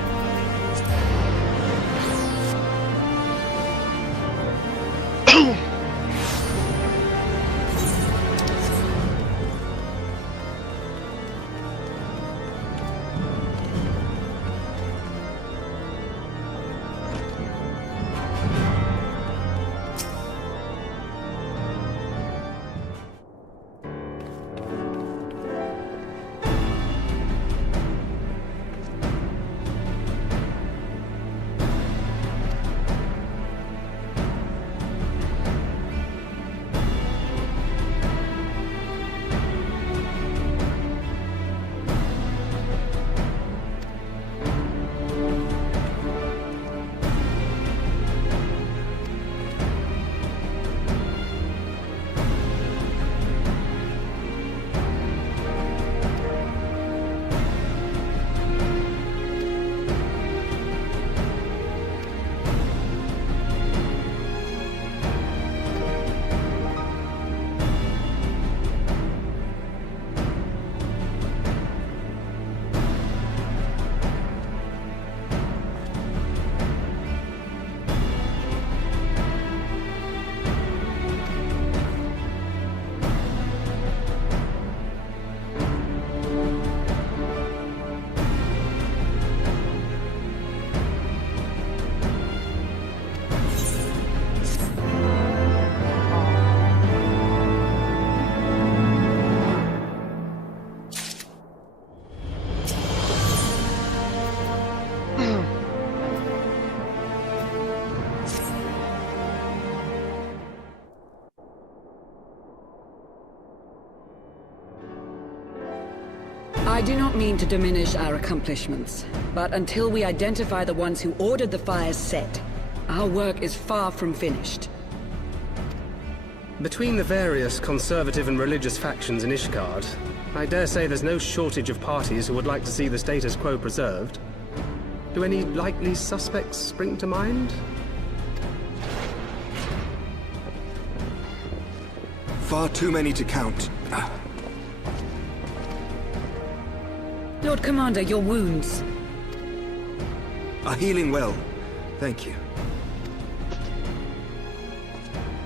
I do not mean to diminish our accomplishments, but until we identify the ones who ordered the fires set, our work is far from finished. Between the various conservative and religious factions in Ishgard, I dare say there's no shortage of parties who would like to see the status quo preserved. Do any likely suspects spring to mind? Far too many to count. Lord Commander, your wounds. Are healing well. Thank you.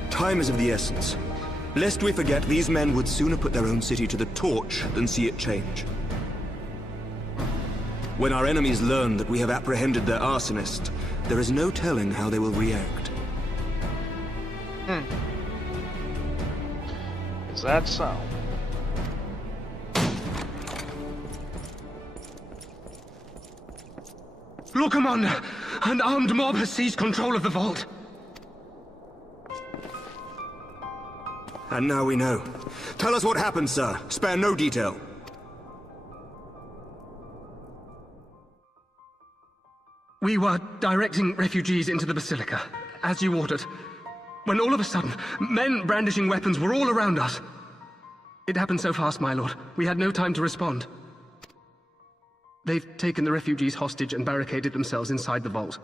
Time is of the essence. Lest we forget, these men would sooner put their own city to the torch than see it change. When our enemies learn that we have apprehended their arsonist, there is no telling how they will react. Is that so? Lord Commander, an armed mob has seized control of the vault. And now we know. Tell us what happened, sir. Spare no detail. We were directing refugees into the Basilica, as you ordered, when all of a sudden, men brandishing weapons were all around us. It happened so fast, my lord. We had no time to respond. They've taken the refugees hostage and barricaded themselves inside the vault.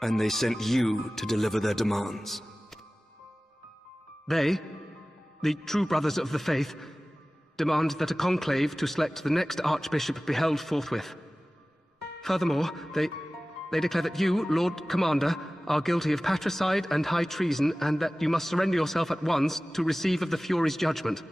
And they sent you to deliver their demands. They, the true brothers of the faith, demand that a conclave to select the next archbishop be held forthwith. Furthermore, they declare that you, Lord Commander, are guilty of patricide and high treason, and that you must surrender yourself at once to receive of the Fury's judgment.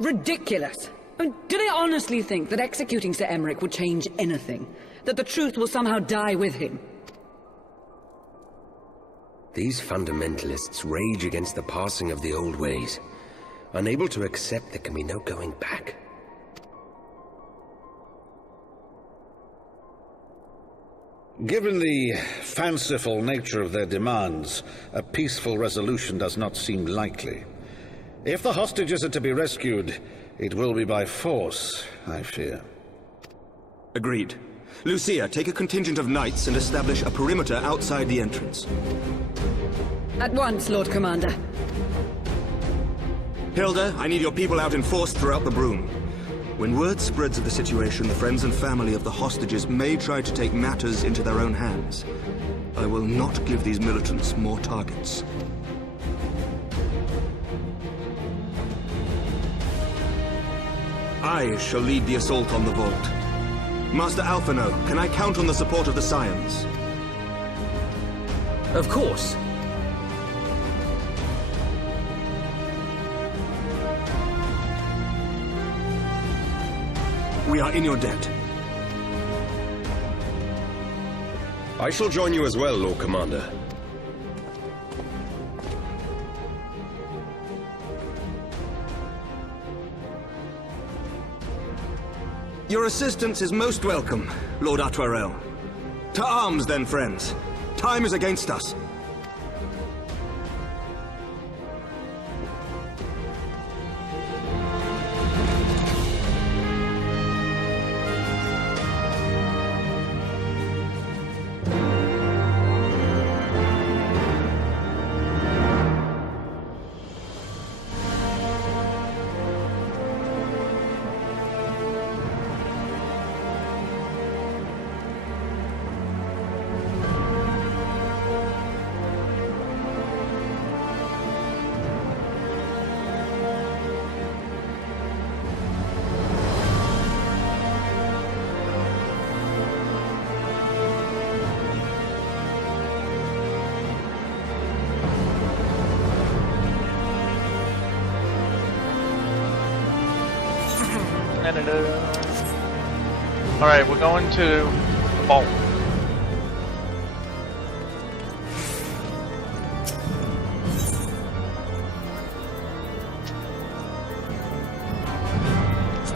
Ridiculous! I mean, do they honestly think that executing Sir Emmerich would change anything? That the truth will somehow die with him? These fundamentalists rage against the passing of the old ways, unable to accept there can be no going back. Given the fanciful nature of their demands, a peaceful resolution does not seem likely. If the hostages are to be rescued, it will be by force, I fear. Agreed. Lucia, take a contingent of knights and establish a perimeter outside the entrance. At once, Lord Commander. Hilda, I need your people out in force throughout the Broom. When word spreads of the situation, the friends and family of the hostages may try to take matters into their own hands. I will not give these militants more targets. I shall lead the assault on the vault. Master Alphino, can I count on the support of the Scions? Of course. We are in your debt. I shall join you as well, Lord Commander. Your assistance is most welcome, Lord Atwarel. To arms, then, friends. Time is against us. Alright, we're going to the vault.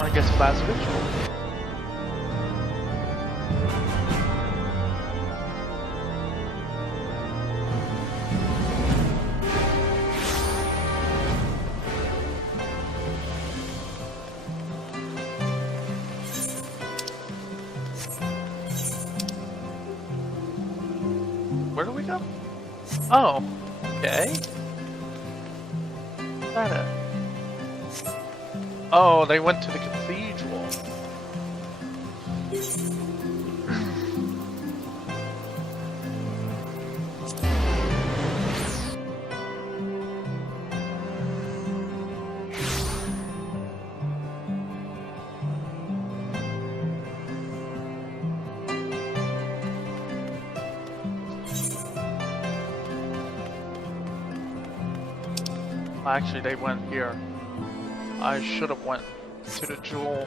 I guess fast visual. Where do we go? Oh, okay. What's that at? Oh, they went to the cathedral. Actually, they went here. I should have went to the jewel.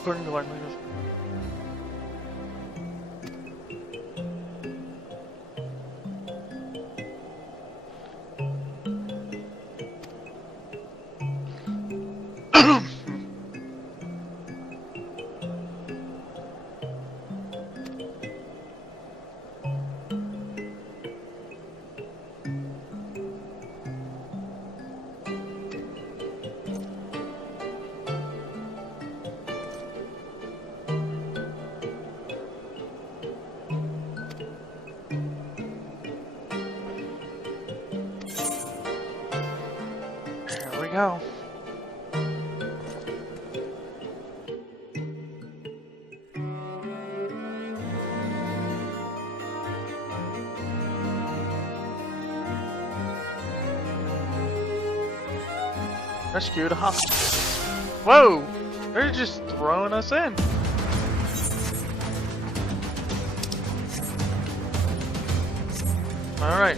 According to our news. Go. Rescue the hostage. Whoa! They're just throwing us in. All right.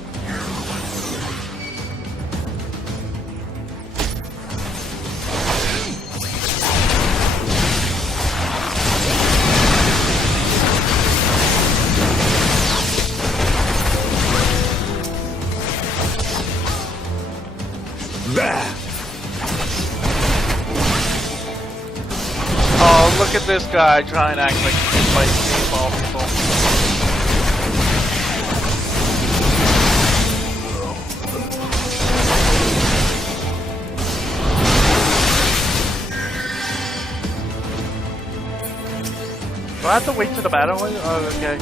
Oh, look at this guy trying to act like he's fighting baseball people. Do I have to wait till the battle? Oh, okay.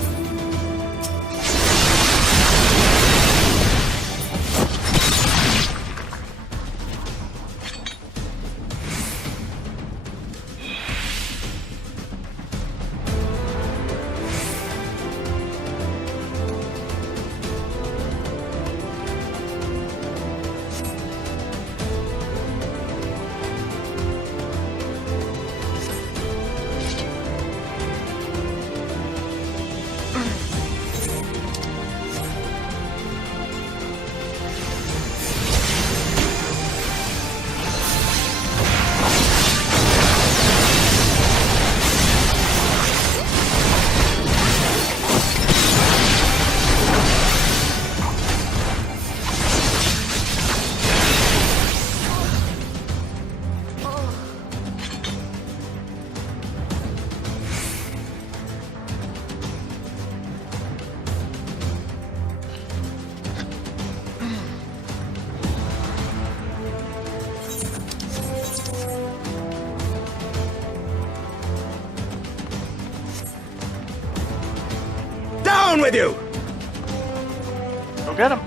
Down with you! Go get him.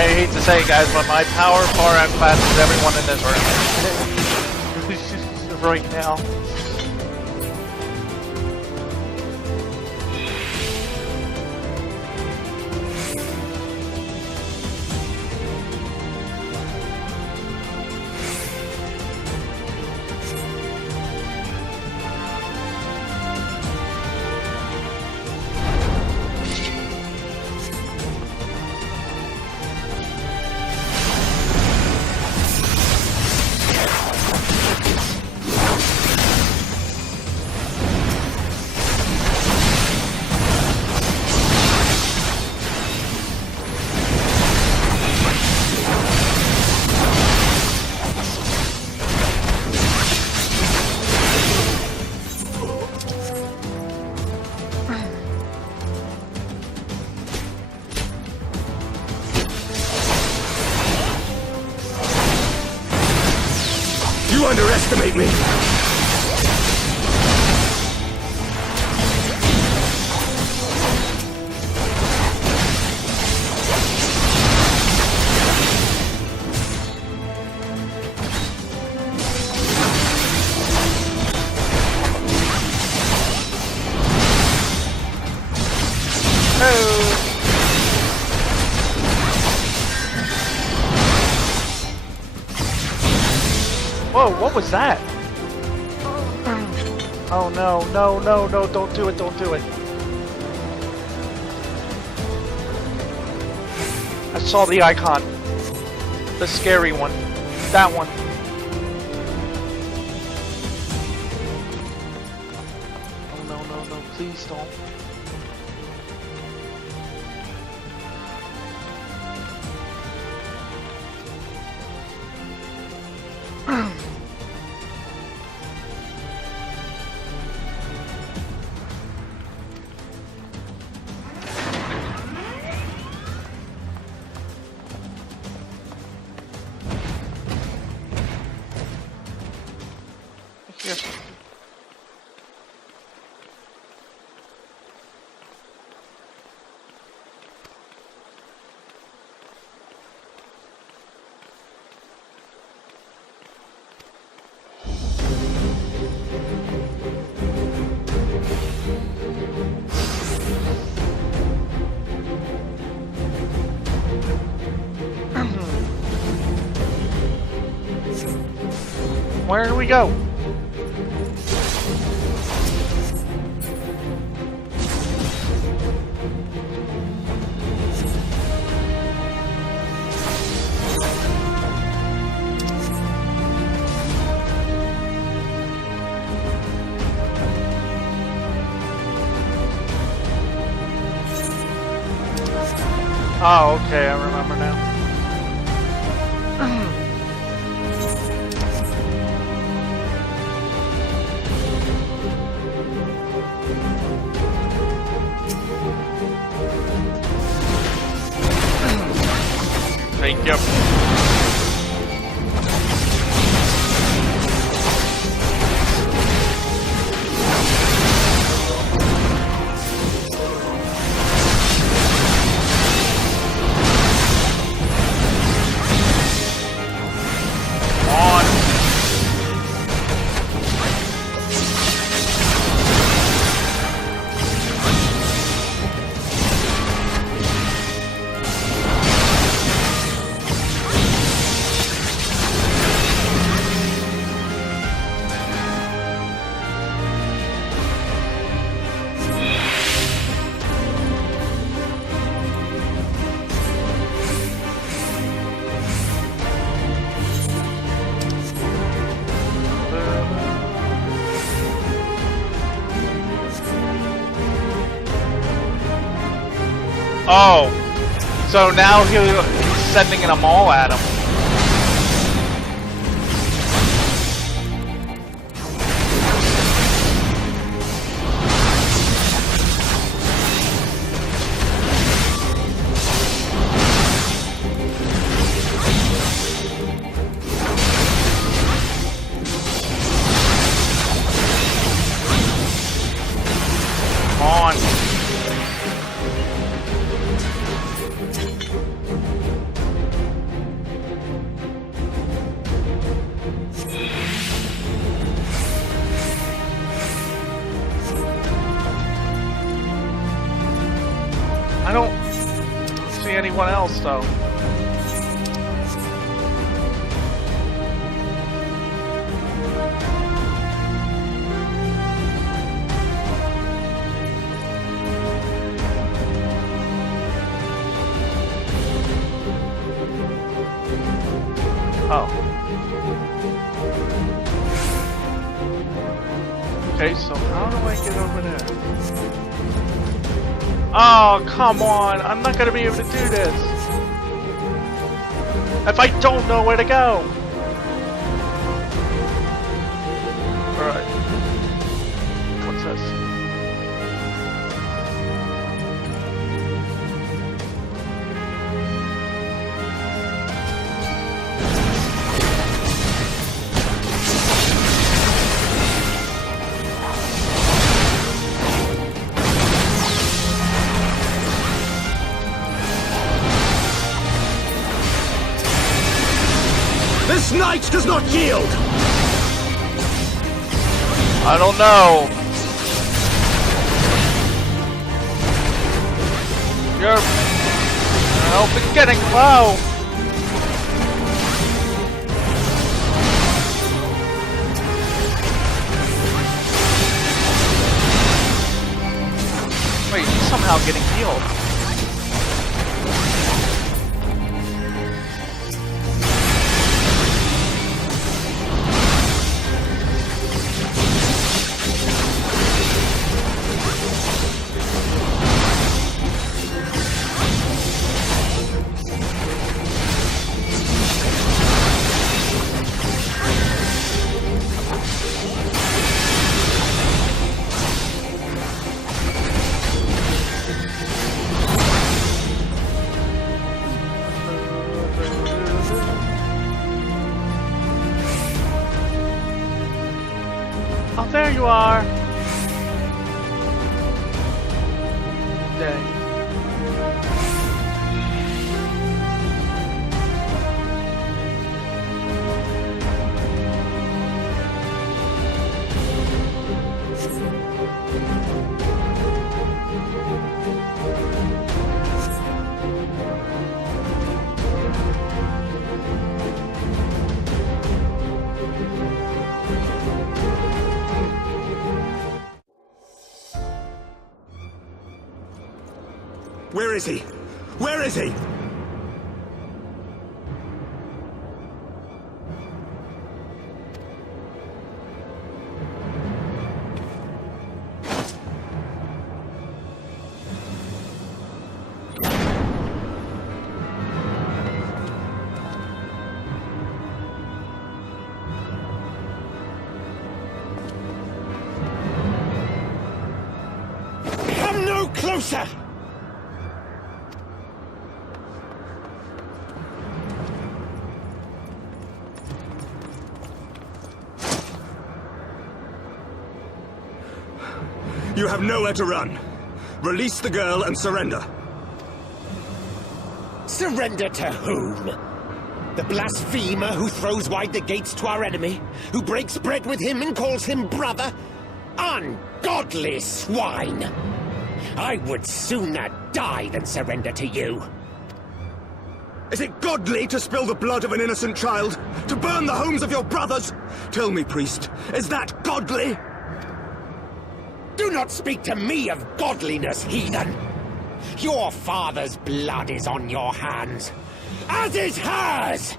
I hate to say it, guys, but my power far outclasses everyone in this room. Right now. You underestimate me! Whoa, what was that? Oh no, no, no, no, don't do it, don't do it. I saw the icon. The scary one. That one. Oh no, no, no, please don't. Yes. Where do we go? Oh, okay, I remember now. Thank you. Oh, so now he's sending them all at him. Come on. I don't see anyone else though. Oh. Okay, so how do I get over there? Oh, come on! I'm not gonna be able to do this! If I don't know where to go! Alright. What's this? This knight does not yield! I don't know. Your help is getting low. Wait, he's somehow getting healed. Oh, there you are. Dang. Where is he? Where is he? Come no closer! You have nowhere to run. Release the girl and surrender. Surrender to whom? The blasphemer who throws wide the gates to our enemy? Who breaks bread with him and calls him brother? Ungodly swine! I would sooner die than surrender to you. Is it godly to spill the blood of an innocent child? To burn the homes of your brothers? Tell me, priest, is that godly? Do not speak to me of godliness, heathen! Your father's blood is on your hands, as is hers!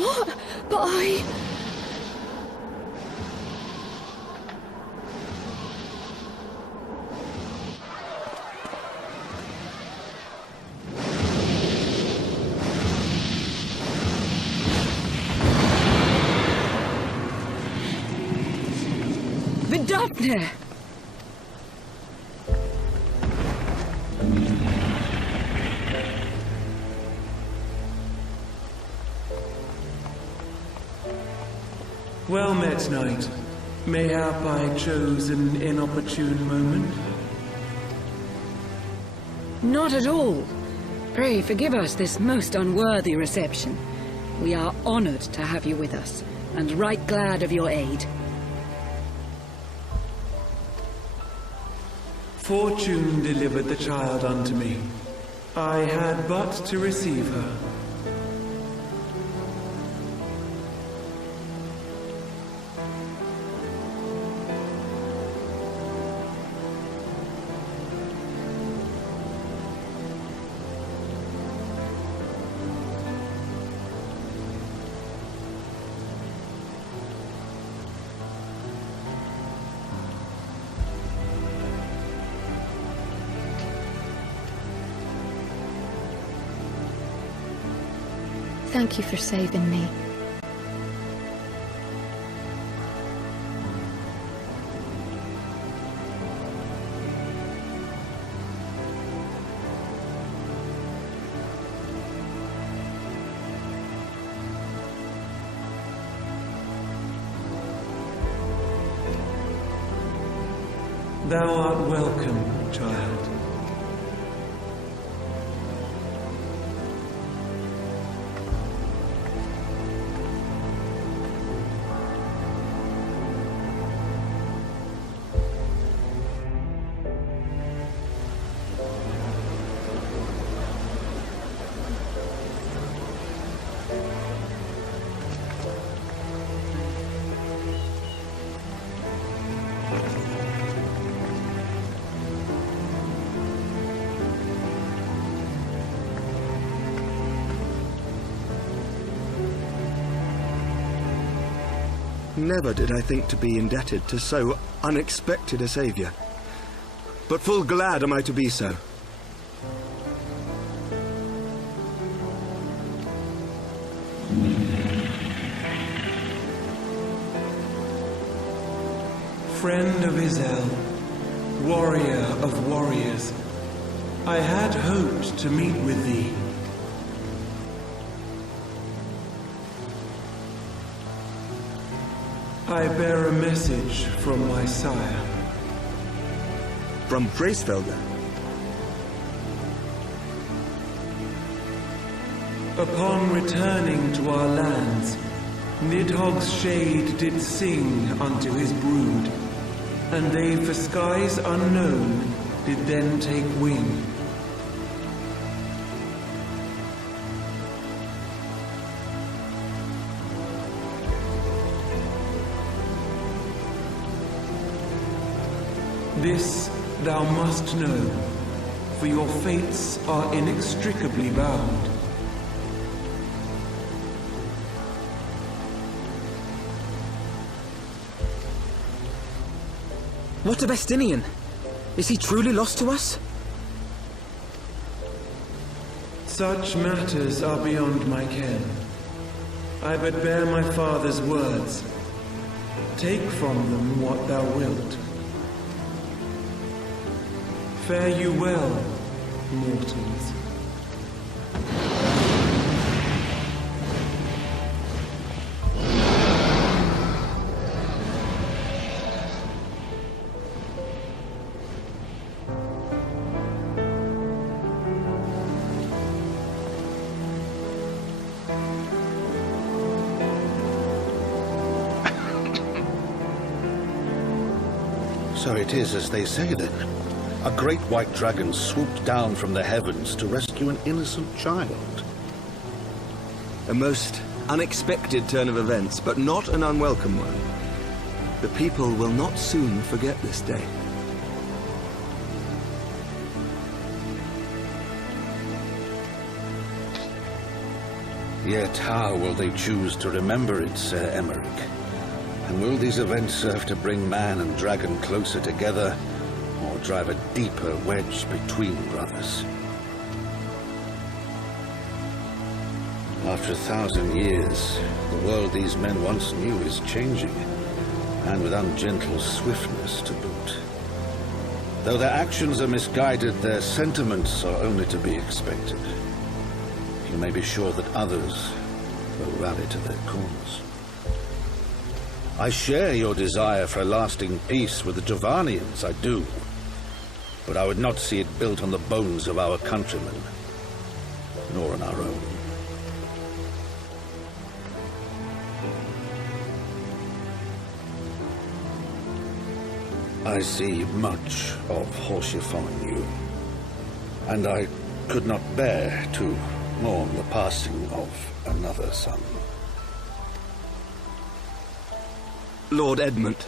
What? But I... Vidofne! Well met, knight. Mayhap I chose an inopportune moment? Not at all. Pray forgive us this most unworthy reception. We are honored to have you with us, and right glad of your aid. Fortune delivered the child unto me. I had but to receive her. Thank you for saving me. Thou art welcome, child. Never did I think to be indebted to so unexpected a savior. But full glad am I to be so. Friend of Izel, warrior of warriors, I had hoped to meet with thee. I bear a message from my sire. From Bracefelder? Upon returning to our lands, Nidhogg's shade did sing unto his brood, and they for skies unknown did then take wing. This thou must know, for your fates are inextricably bound. What of Estinian? Is he truly lost to us? Such matters are beyond my ken. I but bear my father's words. Take from them what thou wilt. Fare you well, mortals. So it is as they say then. A great white dragon swooped down from the heavens to rescue an innocent child. A most unexpected turn of events, but not an unwelcome one. The people will not soon forget this day. Yet how will they choose to remember it, Sir Emmerich? And will these events serve to bring man and dragon closer together, or drive a deeper wedge between brothers? After 1,000 years, the world these men once knew is changing, and with ungentle swiftness to boot. Though their actions are misguided, their sentiments are only to be expected. You may be sure that others will rally to their cause. I share your desire for lasting peace with the Jovanians, I do. But I would not see it built on the bones of our countrymen, nor on our own. I see much of Horsefon in you, and I could not bear to mourn the passing of another son. Lord Edmund.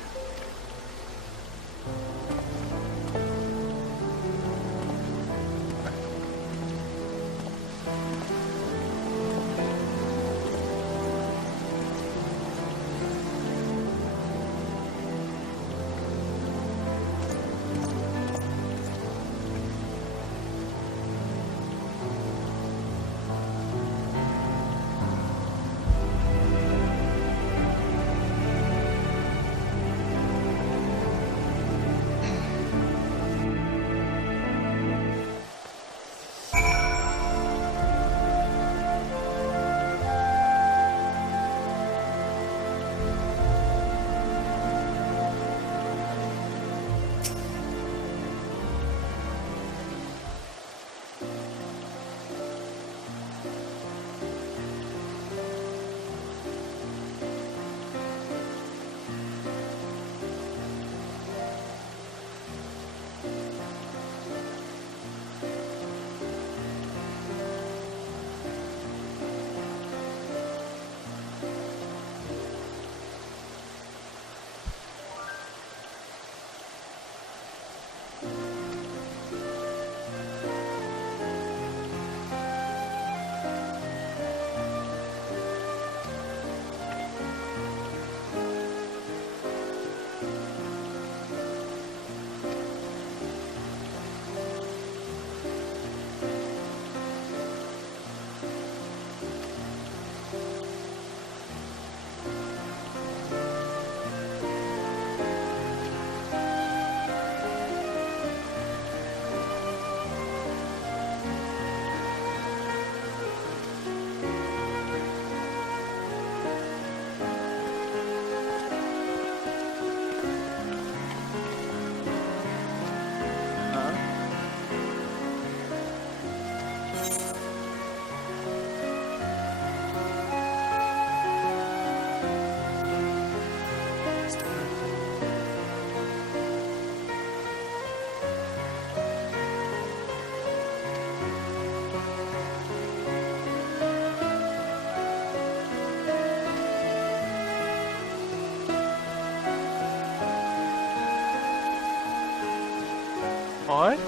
What?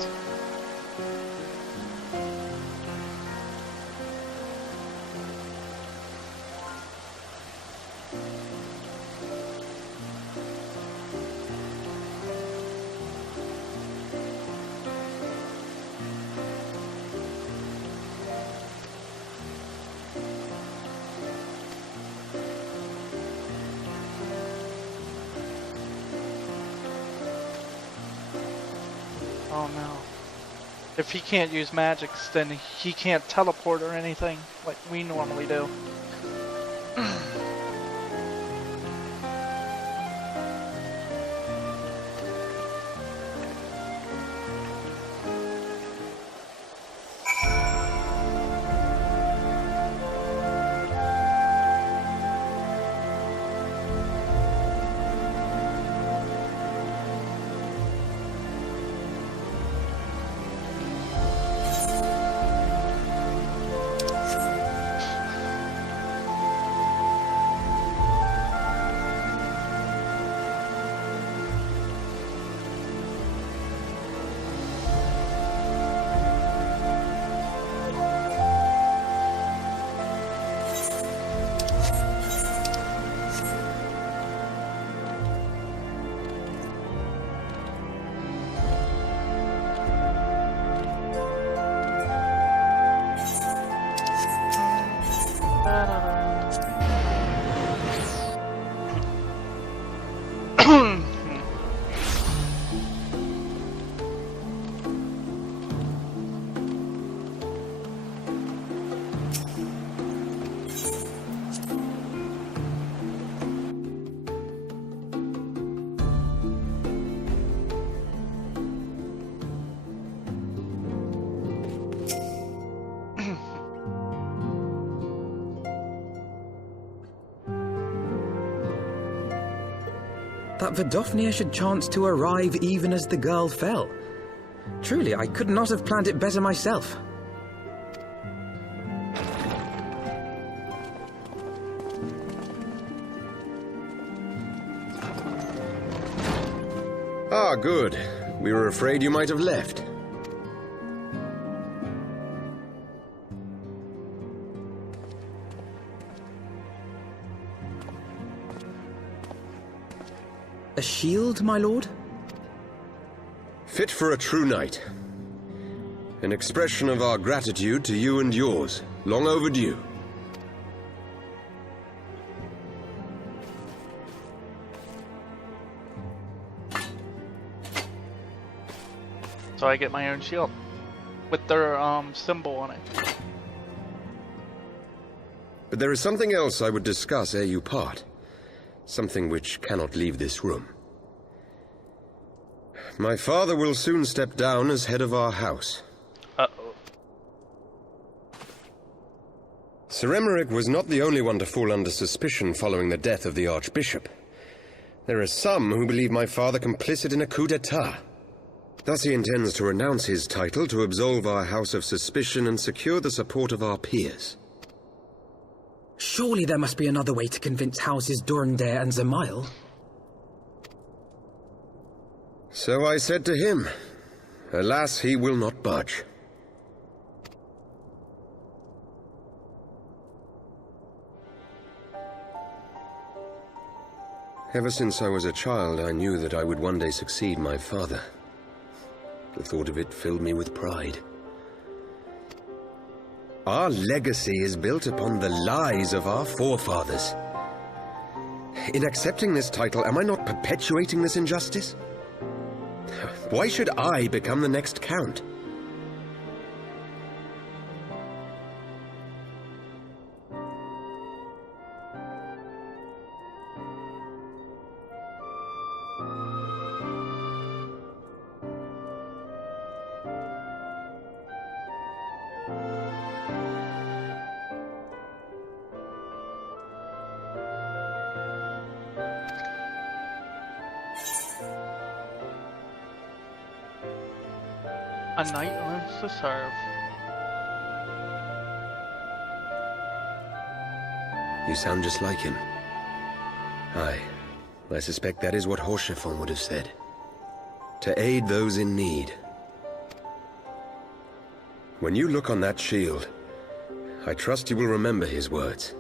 Oh no. If he can't use magics, then he can't teleport or anything like we normally do. that Vidofnir should chance to arrive even as the girl fell. Truly, I could not have planned it better myself. Ah, good. We were afraid you might have left. A shield, my lord? Fit for a true knight. An expression of our gratitude to you and yours. Long overdue. So I get my own shield with their symbol on it. But there is something else I would discuss ere you part. Something which cannot leave this room. My father will soon step down as head of our house. Uh-oh. Sir Emmerich was not the only one to fall under suspicion following the death of the Archbishop. There are some who believe my father complicit in a coup d'etat. Thus he intends to renounce his title to absolve our house of suspicion and secure the support of our peers. Surely there must be another way to convince Houses Durandare and Zemail. So I said to him. Alas, he will not budge. Ever since I was a child, I knew that I would one day succeed my father. The thought of it filled me with pride. Our legacy is built upon the lies of our forefathers. In accepting this title, am I not perpetuating this injustice? Why should I become the next count? A knight learns to serve. You sound just like him. Aye, I suspect that is what Horchefon would have said. To aid those in need. When you look on that shield, I trust you will remember his words.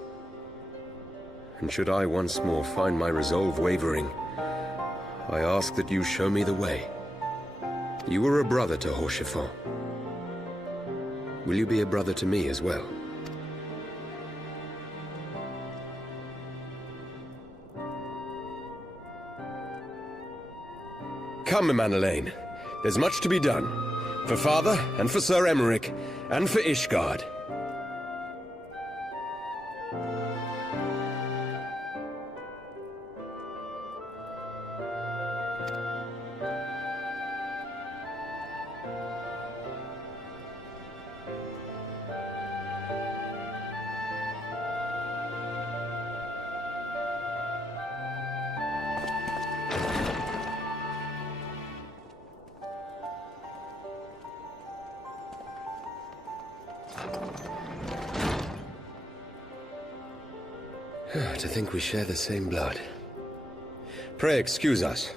And should I once more find my resolve wavering, I ask that you show me the way. You were a brother to Horchefon. Will you be a brother to me as well? Come, Manalaine. There's much to be done. For father, and for Sir Emmerich, and for Ishgard. To think we share the same blood. Pray excuse us.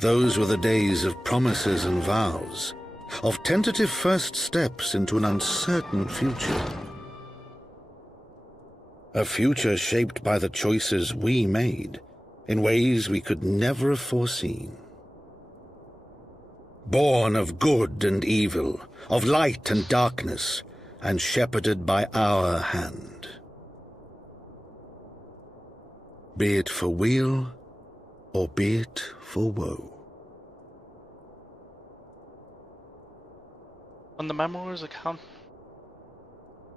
Those were the days of promises and vows, of tentative first steps into an uncertain future. A future shaped by the choices we made, in ways we could never have foreseen. Born of good and evil, of light and darkness, and shepherded by our hand. Be it for weal, or be it for woe. On the memoir's account,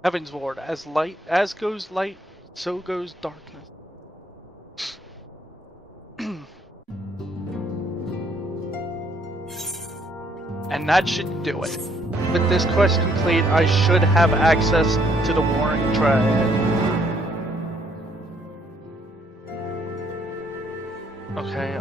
Heaven's Ward, as goes light, so goes darkness. that should do it. With this quest complete, I should have access to the Warring Triad. Okay,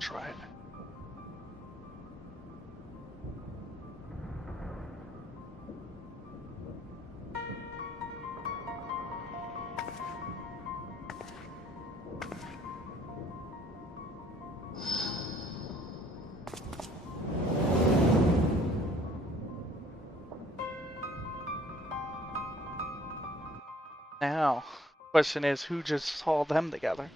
try it. Now, question is, who just saw them together?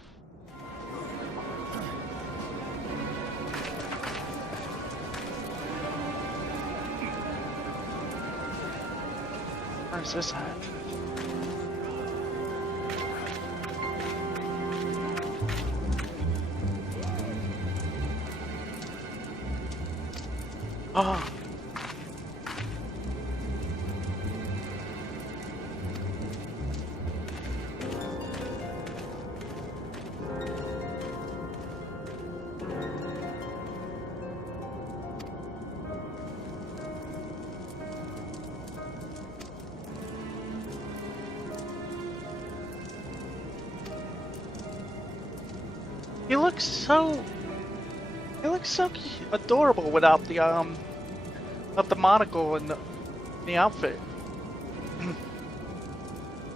Where's this at? Oh. He looks so adorable without the monocle and the outfit.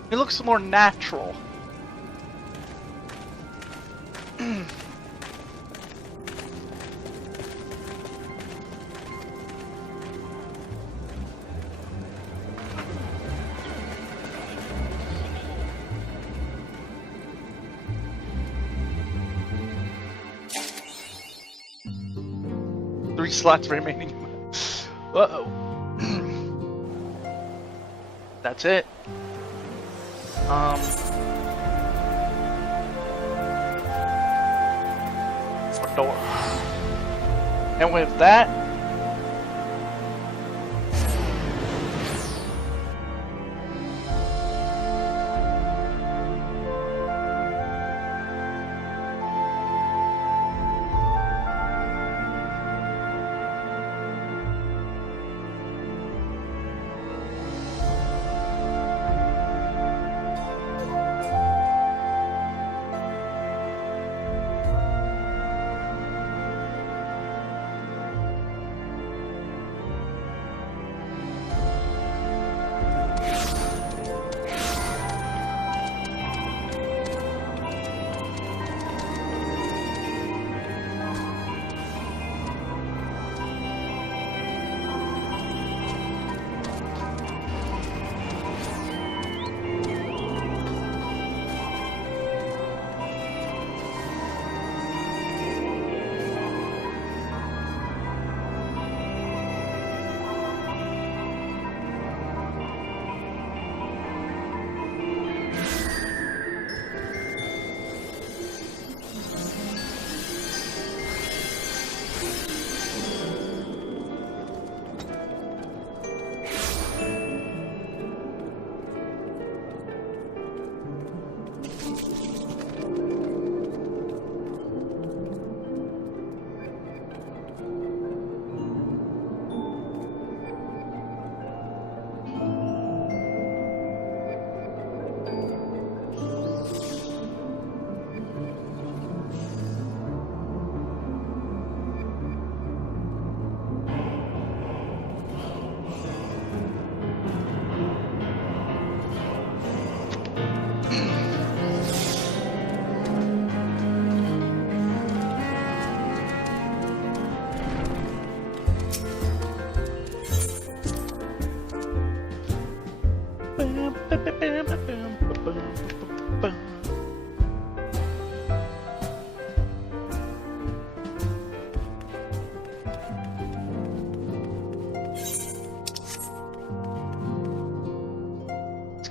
He looks more natural. Three slots remaining. Uh-oh. That's it. Door. And with that,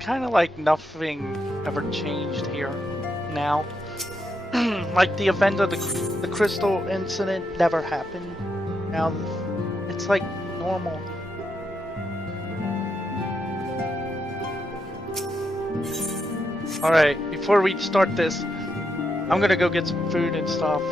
kind of like nothing ever changed here now. Like the event of the crystal incident never happened. Now it's like normal. Alright, before we start this, I'm gonna go get some food and stuff.